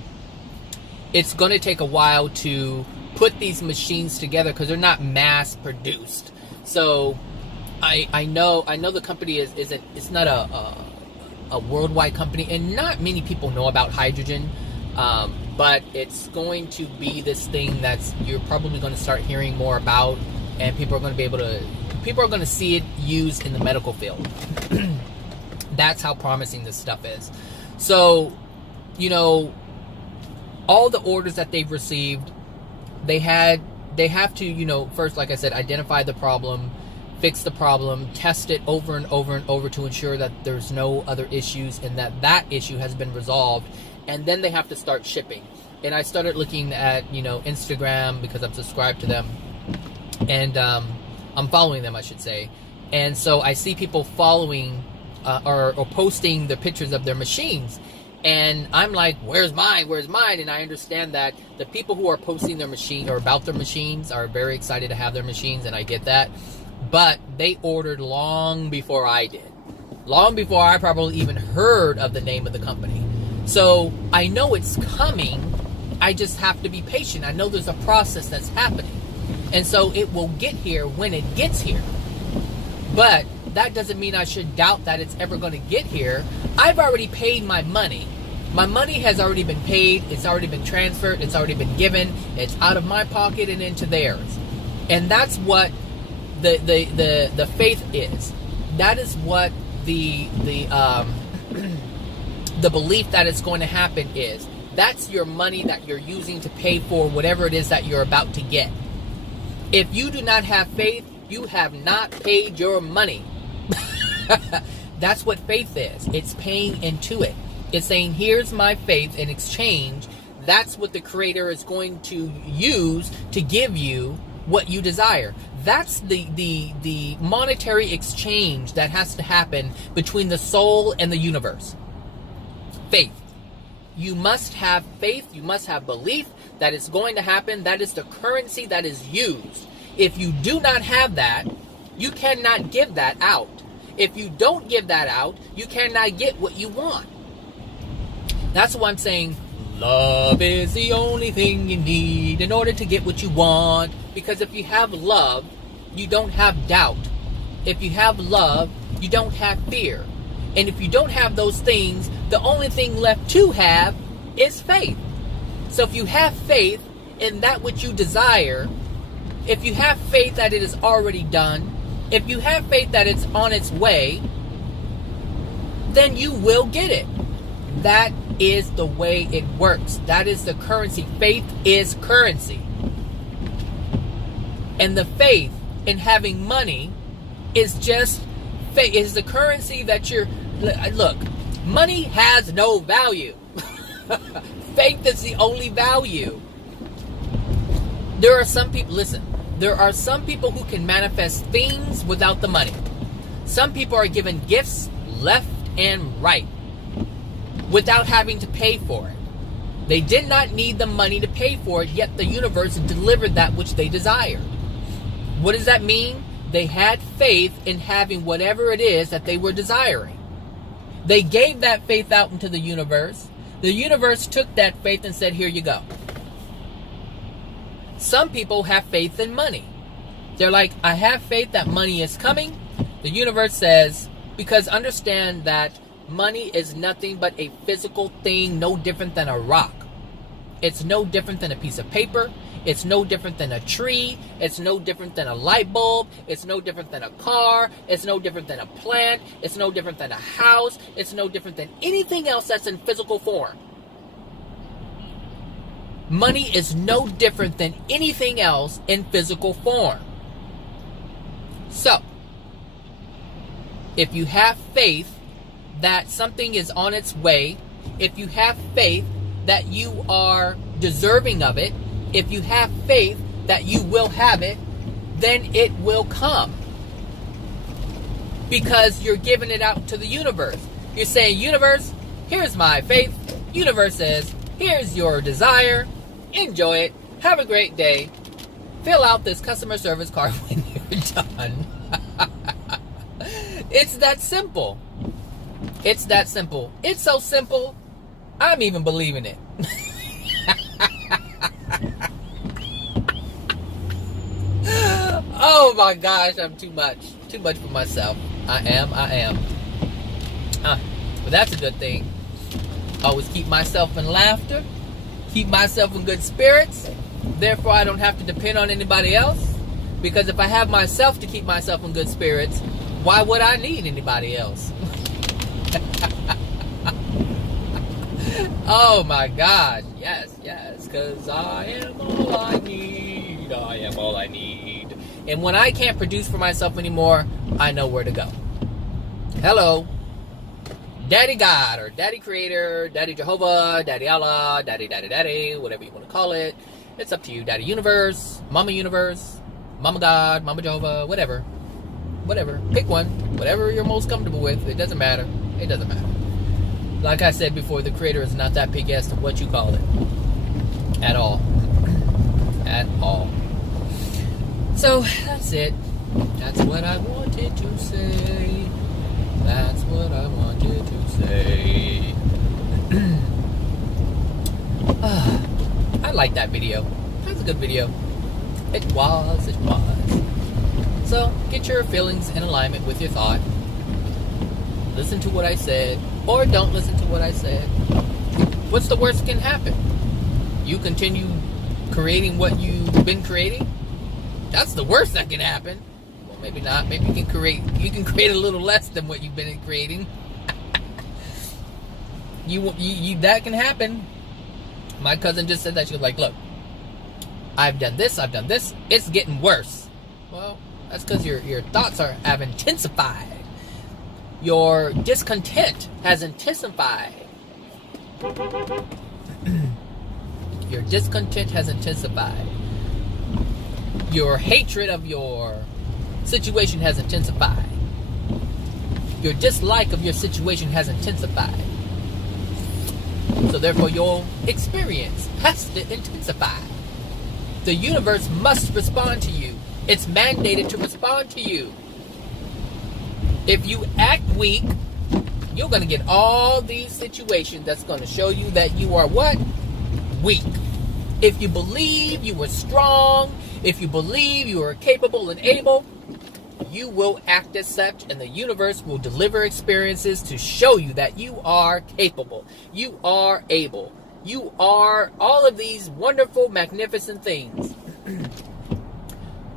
it's going to take a while to put these machines together because they're not mass produced. So I know the company it's not a worldwide company, and not many people know about hydrogen, but it's going to be this thing that's you're probably going to start hearing more about, and people are going to see it used in the medical field. That's how promising this stuff is. So, you know, all the orders that they've received, they have to, you know, first, like I said, identify the problem, fix the problem, test it over and over and over to ensure that there's no other issues and that issue has been resolved, and then they have to start shipping. And I started looking at, you know, Instagram because I'm subscribed to them, and I'm following them, I should say. And so I see people following or posting the pictures of their machines, and I'm like, where's mine? And I understand that the people who are posting their machine or about their machines are very excited to have their machines, and I get that. But they ordered long before I did. Long before I probably even heard of the name of the company. So I know it's coming. I just have to be patient. I know there's a process that's happening. And so it will get here when it gets here. But that doesn't mean I should doubt that it's ever going to get here. I've already paid my money. My money has already been paid. It's already been transferred. It's already been given. It's out of my pocket and into theirs. And that's what the faith is. That is what the belief that it's going to happen is. That's your money that you're using to pay for whatever it is that you're about to get. If you do not have faith, you have not paid your money. That's what faith is. It's paying into it. It's saying, here's my faith in exchange. That's what the Creator is going to use to give you what you desire. That's the monetary exchange that has to happen between the soul and the universe. Faith. You must have faith. You must have belief that it's going to happen. That is the currency that is used. If you do not have that, you cannot give that out. If you don't give that out, you cannot get what you want. That's why I'm saying love is the only thing you need in order to get what you want. Because if you have love, you don't have doubt. If you have love, you don't have fear. And if you don't have those things, the only thing left to have is faith. So if you have faith in that which you desire, if you have faith that it is already done, if you have faith that it's on its way, then you will get it. That is the way it works. That is the currency. Faith is currency. And the faith in having money is just faith. Is the currency that you're... Look, money has no value. Faith is the only value. There are some people... Listen. There are some people who can manifest things without the money. Some people are given gifts left and right without having to pay for it. They did not need the money to pay for it, yet the universe delivered that which they desired. What does that mean? They had faith in having whatever it is that they were desiring. They gave that faith out into the universe. The universe took that faith and said, here you go. Some people have faith in money. They're like, I have faith that money is coming. The universe says, because understand that money is nothing but a physical thing, no different than a rock. It's no different than a piece of paper. It's no different than a tree. It's no different than a light bulb. It's no different than a car. It's no different than a plant. It's no different than a house. It's no different than anything else that's in physical form. Money is no different than anything else in physical form. So, if you have faith that something is on its way, if you have faith that you are deserving of it, if you have faith that you will have it, then it will come. Because you're giving it out to the universe. You're saying, universe, here's my faith. Universe says, here's your desire. Enjoy it. Have a great day. Fill out this customer service card when you're done. It's that simple. It's that simple. It's so simple, I'm even believing it. Oh my gosh, I'm too much for myself. I am. But that's a good thing. Always keep myself in laughter, keep myself in good spirits. Therefore, I don't have to depend on anybody else. Because if I have myself to keep myself in good spirits, why would I need anybody else? Oh my gosh, yes, because I am all I need. I am all I need. And when I can't produce for myself anymore, I know where to go. Hello, Daddy God, or Daddy Creator, Daddy Jehovah, Daddy Allah, Daddy, whatever you want to call it. It's up to you. Daddy Universe, Mama God, Mama Jehovah, whatever. Pick one. Whatever you're most comfortable with. It doesn't matter. Like I said before, the Creator is not that picky as to what you call it. At all. So, that's it. That's what I wanted to say. I like that video. That's a good video. It was. So, get your feelings in alignment with your thought. Listen to what I said, or don't listen to what I said. What's the worst that can happen? You continue creating what you've been creating? That's the worst that can happen. Well, maybe not. Maybe you can create a little less than what you've been creating. You that can happen. My cousin just said that. She was like, look, I've done this, it's getting worse. Well, that's because your thoughts have intensified. Your discontent has intensified. Your discontent has intensified. Your hatred of your situation has intensified. Your dislike of your situation has intensified. So therefore your experience has to intensify. The universe must respond to you. It's mandated to respond to you. If you act weak, you're going to get all these situations that's going to show you that you are what? Weak. If you believe you are strong, if you believe you are capable and able, you will act as such, and the universe will deliver experiences to show you that you are capable. You are able. You are all of these wonderful, magnificent things.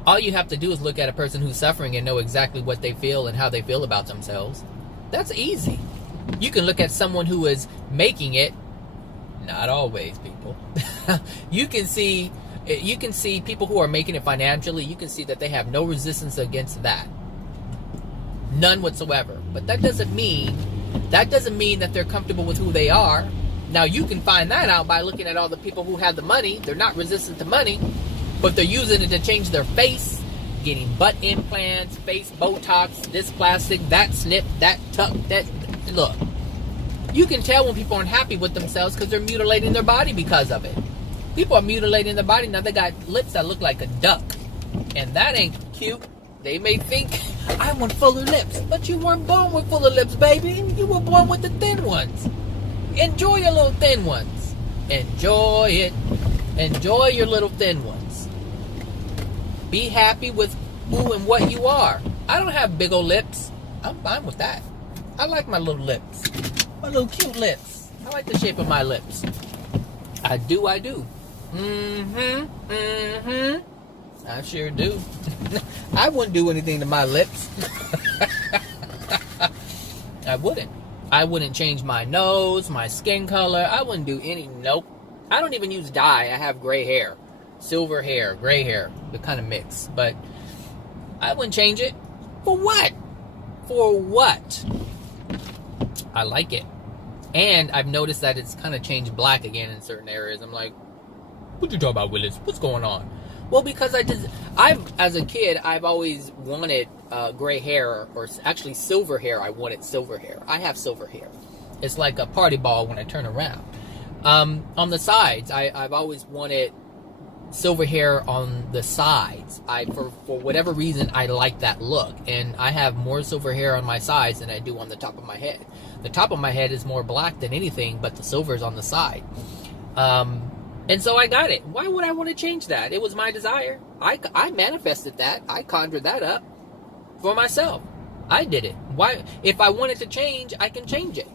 All you have to do is look at a person who's suffering and know exactly what they feel and how they feel about themselves. That's easy. You can look at someone who is making it. Not always, people. You can see people who are making it financially. You can see that they have no resistance against that. None whatsoever. But that doesn't mean that they're comfortable with who they are. Now, you can find that out by looking at all the people who have the money. They're not resistant to money, but they're using it to change their face, getting butt implants, face Botox, this plastic, that snip, that tuck, that... Look, you can tell when people aren't happy with themselves because they're mutilating their body because of it. People are mutilating their body. Now they got lips that look like a duck. And that ain't cute. They may think, I want fuller lips. But you weren't born with fuller lips, baby. You were born with the thin ones. Enjoy your little thin ones. Enjoy it. Enjoy your little thin ones. Be happy with who and what you are. I don't have big old lips. I'm fine with that. I like my little lips. My little cute lips. I like the shape of my lips. I do. I sure do. I wouldn't do anything to my lips. I wouldn't. I wouldn't change my nose, my skin color. I wouldn't do any. Nope. I don't even use dye. I have gray hair. Silver hair, gray hair. They're kind of mixed. But I wouldn't change it. For what? For what? I like it. And I've noticed that it's kind of changed black again in certain areas. I'm like, what you talking about, Willis? What's going on? Well, because as a kid, I've always wanted gray hair, or actually silver hair. I wanted silver hair. I have silver hair. It's like a party ball when I turn around. On the sides, I've always wanted silver hair on the sides. For whatever reason, I like that look. And I have more silver hair on my sides than I do on the top of my head. The top of my head is more black than anything, but the silver is on the side. And so I got it. Why would I want to change that? It was my desire. I manifested that. I conjured that up for myself. I did it. Why? If I wanted to change, I can change it.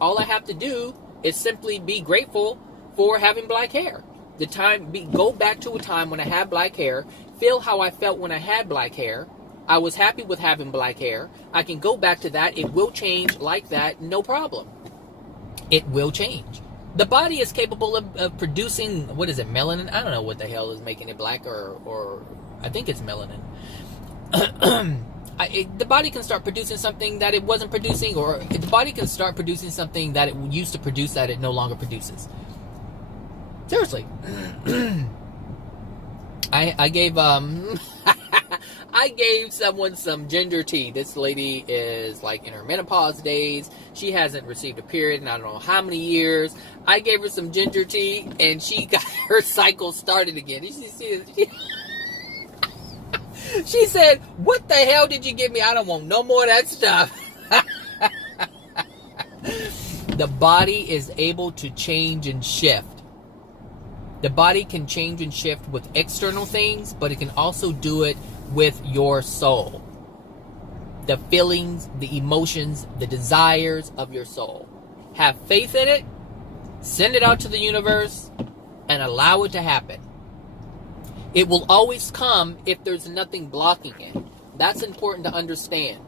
All I have to do is simply be grateful for having black hair. Go back to a time when I had black hair. Feel how I felt when I had black hair. I was happy with having black hair. I can go back to that. It will change like that. No problem. It will change. The body is capable of producing, what is it, melanin? I don't know what the hell is making it black, or I think it's melanin. The body can start producing something that it wasn't producing, or the body can start producing something that it used to produce that it no longer produces. Seriously. I gave I gave someone some ginger tea. This lady is like in her menopause days. She hasn't received a period in I don't know how many years. I gave her some ginger tea and she got her cycle started again. She said, "What the hell did you give me? I don't want no more of that stuff." The body is able to change and shift. The body can change and shift with external things, but it can also do it with your soul. The feelings, the emotions, the desires of your soul. Have faith in it, send it out to the universe, and allow it to happen. It will always come if there's nothing blocking it. That's important to understand.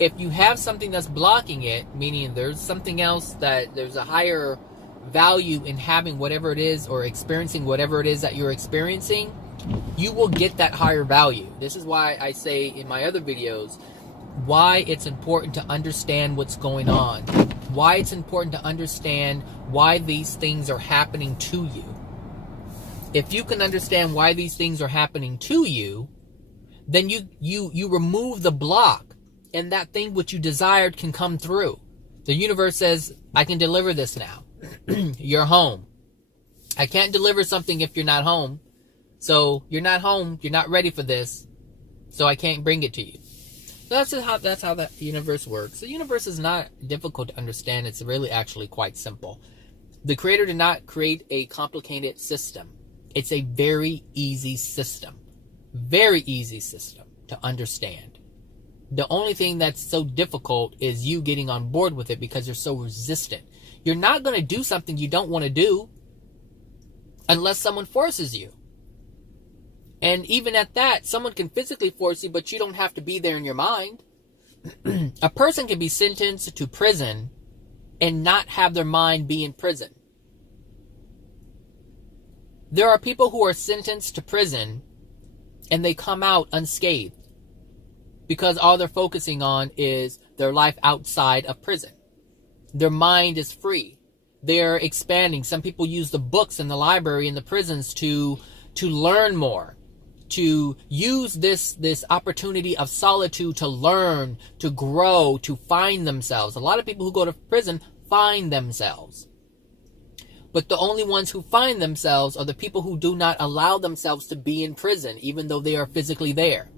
If you have something that's blocking it, meaning there's something else, that there's a higher value in having whatever it is or experiencing whatever it is that you're experiencing, you will get that higher value. This is why I say in my other videos why it's important to understand what's going on, why it's important to understand why these things are happening to you. If you can understand why these things are happening to you, then you remove the block, and that thing which you desired can come through. The universe says, I can deliver this now. You're home. I can't deliver something if you're not home. So you're not home. You're not ready for this. So I can't bring it to you. So that's how the universe works. The universe is not difficult to understand. It's really actually quite simple. The Creator did not create a complicated system. It's a very easy system. Very easy system to understand. The only thing that's so difficult is you getting on board with it because you're so resistant. You're not going to do something you don't want to do unless someone forces you. And even at that, someone can physically force you, but you don't have to be there in your mind. A person can be sentenced to prison and not have their mind be in prison. There are people who are sentenced to prison and they come out unscathed because all they're focusing on is their life outside of prison. Their mind is free. They're expanding. Some people use the books in the library in the prisons to learn more, to use this opportunity of solitude to learn, to grow, to find themselves. A lot of people who go to prison find themselves. But the only ones who find themselves are the people who do not allow themselves to be in prison, even though they are physically there.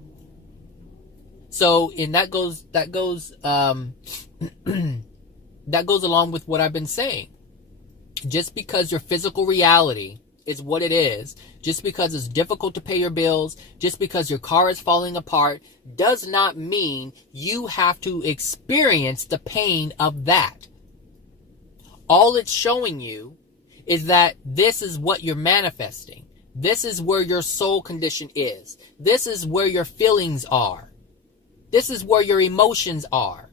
So, and that goes that goes along with what I've been saying. Just because your physical reality is what it is, just because it's difficult to pay your bills, just because your car is falling apart, does not mean you have to experience the pain of that. All it's showing you is that this is what you're manifesting. This is where your soul condition is. This is where your feelings are. This is where your emotions are.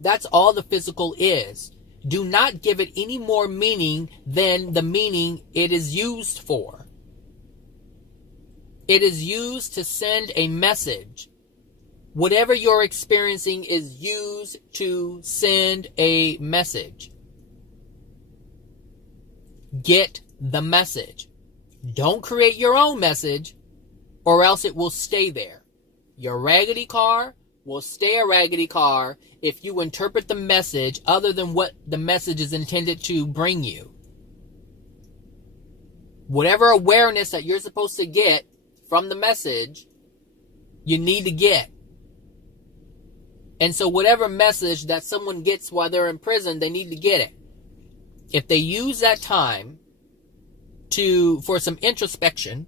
That's all the physical is. Do not give it any more meaning than the meaning it is used for. It is used to send a message. Whatever you're experiencing is used to send a message. Get the message. Don't create your own message, or else it will stay there. Your raggedy car will stay a raggedy car if you interpret the message other than what the message is intended to bring you. Whatever awareness that you're supposed to get from the message, you need to get. And so whatever message that someone gets while they're in prison, they need to get it. If they use that time for some introspection,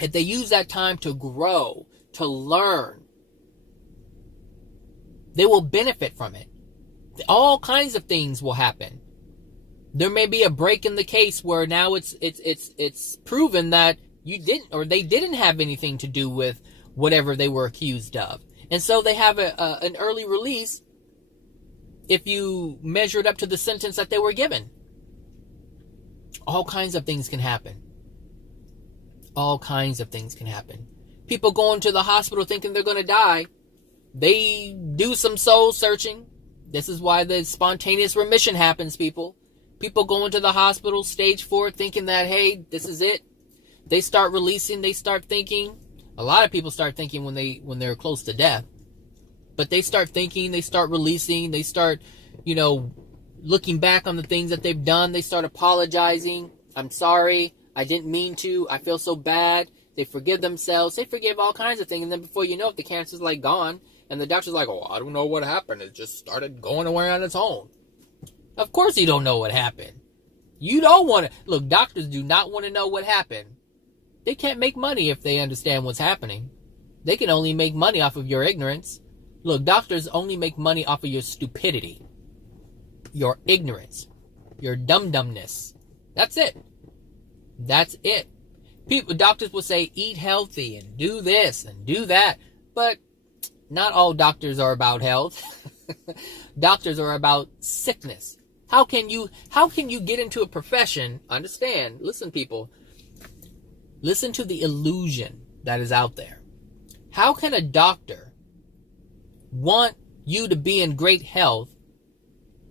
if they use that time to grow, to learn, they will benefit from it. All kinds of things will happen. There may be a break in the case where now it's proven that you didn't, or they didn't have anything to do with whatever they were accused of. And so they have an early release if you measure it up to the sentence that they were given. All kinds of things can happen. All kinds of things can happen. People going to the hospital thinking they're going to die. They do some soul searching. This is why the spontaneous remission happens, people. People go into the hospital, stage 4, thinking that, hey, this is it. They start releasing, they start thinking. A lot of people start thinking when they're close to death. But they start thinking, they start releasing, they start, looking back on the things that they've done. They start apologizing. I'm sorry. I didn't mean to. I feel so bad. They forgive themselves. They forgive all kinds of things. And then before you know it, the cancer's gone. And the doctor's like, oh, I don't know what happened. It just started going away on its own. Of course you don't know what happened. You don't want to. Look, doctors do not want to know what happened. They can't make money if they understand what's happening. They can only make money off of your ignorance. Look, doctors only make money off of your stupidity, your ignorance, your dumb-dumbness. That's it. That's it. Doctors will say, eat healthy and do this and do that. But not all doctors are about health. Doctors are about sickness. How can you get into a profession? Understand, listen, people. Listen to the illusion that is out there. How can a doctor want you to be in great health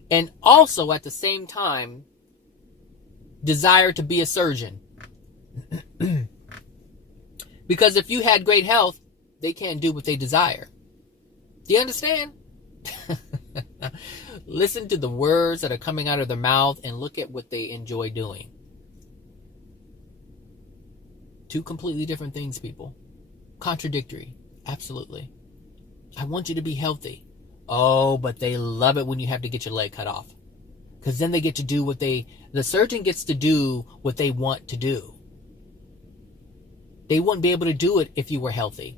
and also at the same time desire to be a surgeon? Because if you had great health, they can't do what they desire. Do you understand? Listen to the words that are coming out of their mouth and look at what they enjoy doing. Two completely different things, people. Contradictory. Absolutely. I want you to be healthy. Oh, but they love it when you have to get your leg cut off. Because then they get to do the surgeon gets to do what they want to do. They wouldn't be able to do it if you were healthy.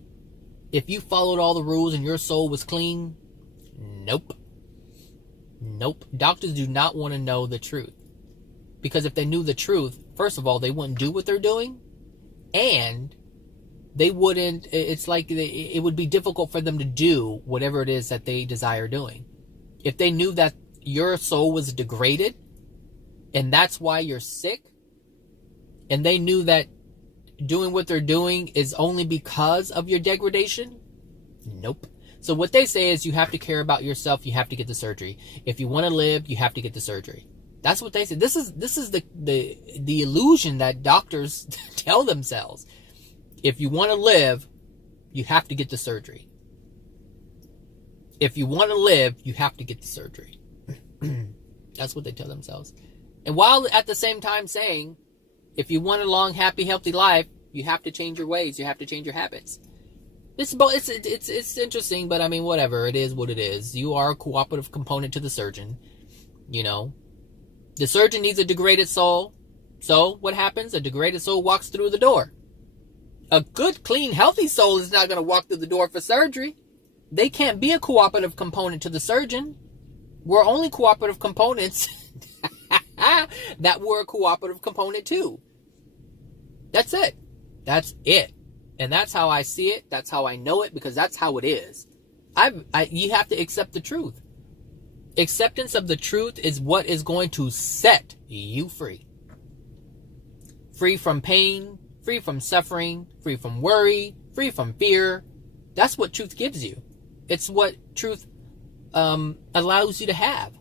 If you followed all the rules and your soul was clean, nope. Nope. Doctors do not want to know the truth. Because if they knew the truth, first of all, they wouldn't do what they're doing. And they wouldn't, it's like it would be difficult for them to do whatever it is that they desire doing. If they knew that your soul was degraded, and that's why you're sick, and they knew that doing what they're doing is only because of your degradation, nope. So what they say is you have to care about yourself, you have to get the surgery. If you want to live, you have to get the surgery. That's what they say. This is the illusion that doctors tell themselves. If you want to live, you have to get the surgery. If you want to live, you have to get the surgery. That's what they tell themselves. And while at the same time saying, if you want a long, happy, healthy life, you have to change your ways. You have to change your habits. It's interesting, but I mean, whatever. It is what it is. You are a cooperative component to the surgeon. The surgeon needs a degraded soul. So what happens? A degraded soul walks through the door. A good, clean, healthy soul is not going to walk through the door for surgery. They can't be a cooperative component to the surgeon. We're only cooperative components that were a cooperative component too. That's it. That's it. And that's how I see it. That's how I know it, because that's how it is. You have to accept the truth. Acceptance of the truth is what is going to set you free. Free from pain, free from suffering, free from worry, free from fear. That's what truth gives you. It's what truth allows you to have.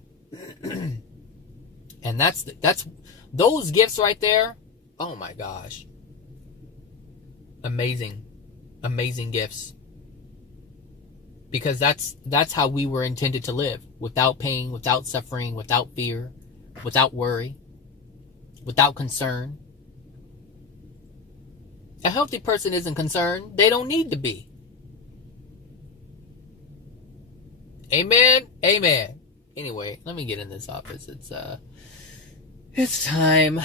And that's those gifts right there. Oh my gosh. Amazing gifts, because that's how we were intended to live, without pain, without suffering, without fear, without worry, without concern. A healthy person isn't concerned. They don't need to be. Amen. Anyway, let me get in this office. It's time.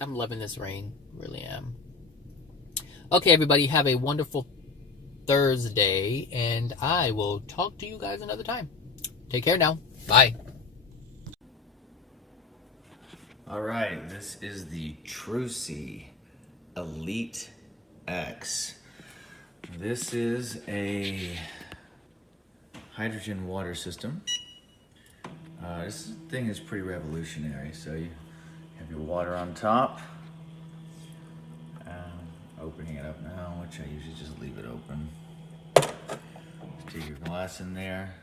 I'm loving this rain, really am. Okay, everybody, have a wonderful Thursday, and I will talk to you guys another time. Take care now. Bye. All right, this is the Trusii Elite X. This is a hydrogen water system. This thing is pretty revolutionary. So you have your water on top. Opening it up now, which I usually just leave it open. Take your glass in there.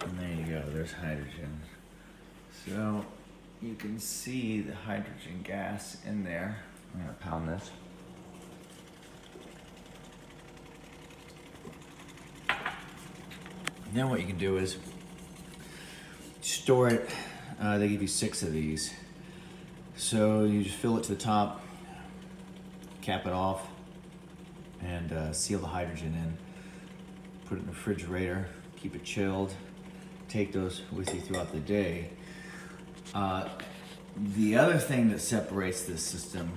And there you go, there's hydrogen. So you can see the hydrogen gas in there. I'm gonna pound this. And then what you can do is store it. They give you 6 of these. So you just fill it to the top, cap it off, and seal the hydrogen in. Put it in the refrigerator, keep it chilled. Take those with you throughout the day. The other thing that separates this system,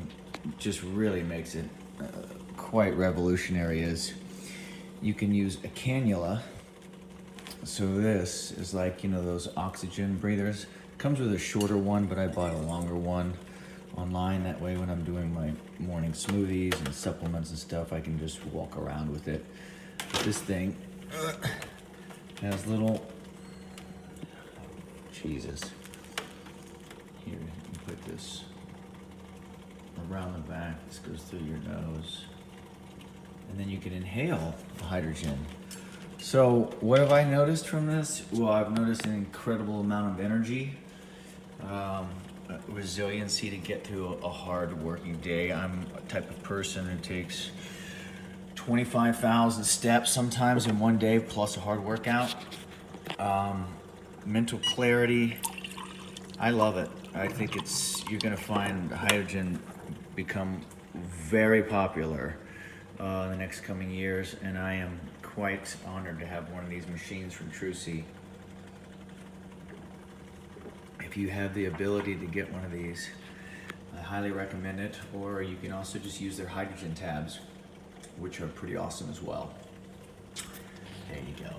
just really makes it quite revolutionary, is you can use a cannula. So this is like, those oxygen breathers. Comes with a shorter one, but I bought a longer one online. That way when I'm doing my morning smoothies and supplements and stuff, I can just walk around with it. This thing has little, Jesus. Here, you can put this around the back. This goes through your nose. And then you can inhale the hydrogen. So what have I noticed from this? Well, I've noticed an incredible amount of energy, resiliency to get through a hard working day. I'm a type of person who takes 25,000 steps sometimes in one day, plus a hard workout. Mental clarity, I love it. I think you're gonna find hydrogen become very popular in the next coming years, and I am quite honored to have one of these machines from Trusii. If you have the ability to get one of these, I highly recommend it, or you can also just use their hydrogen tabs, which are pretty awesome as well. There you go.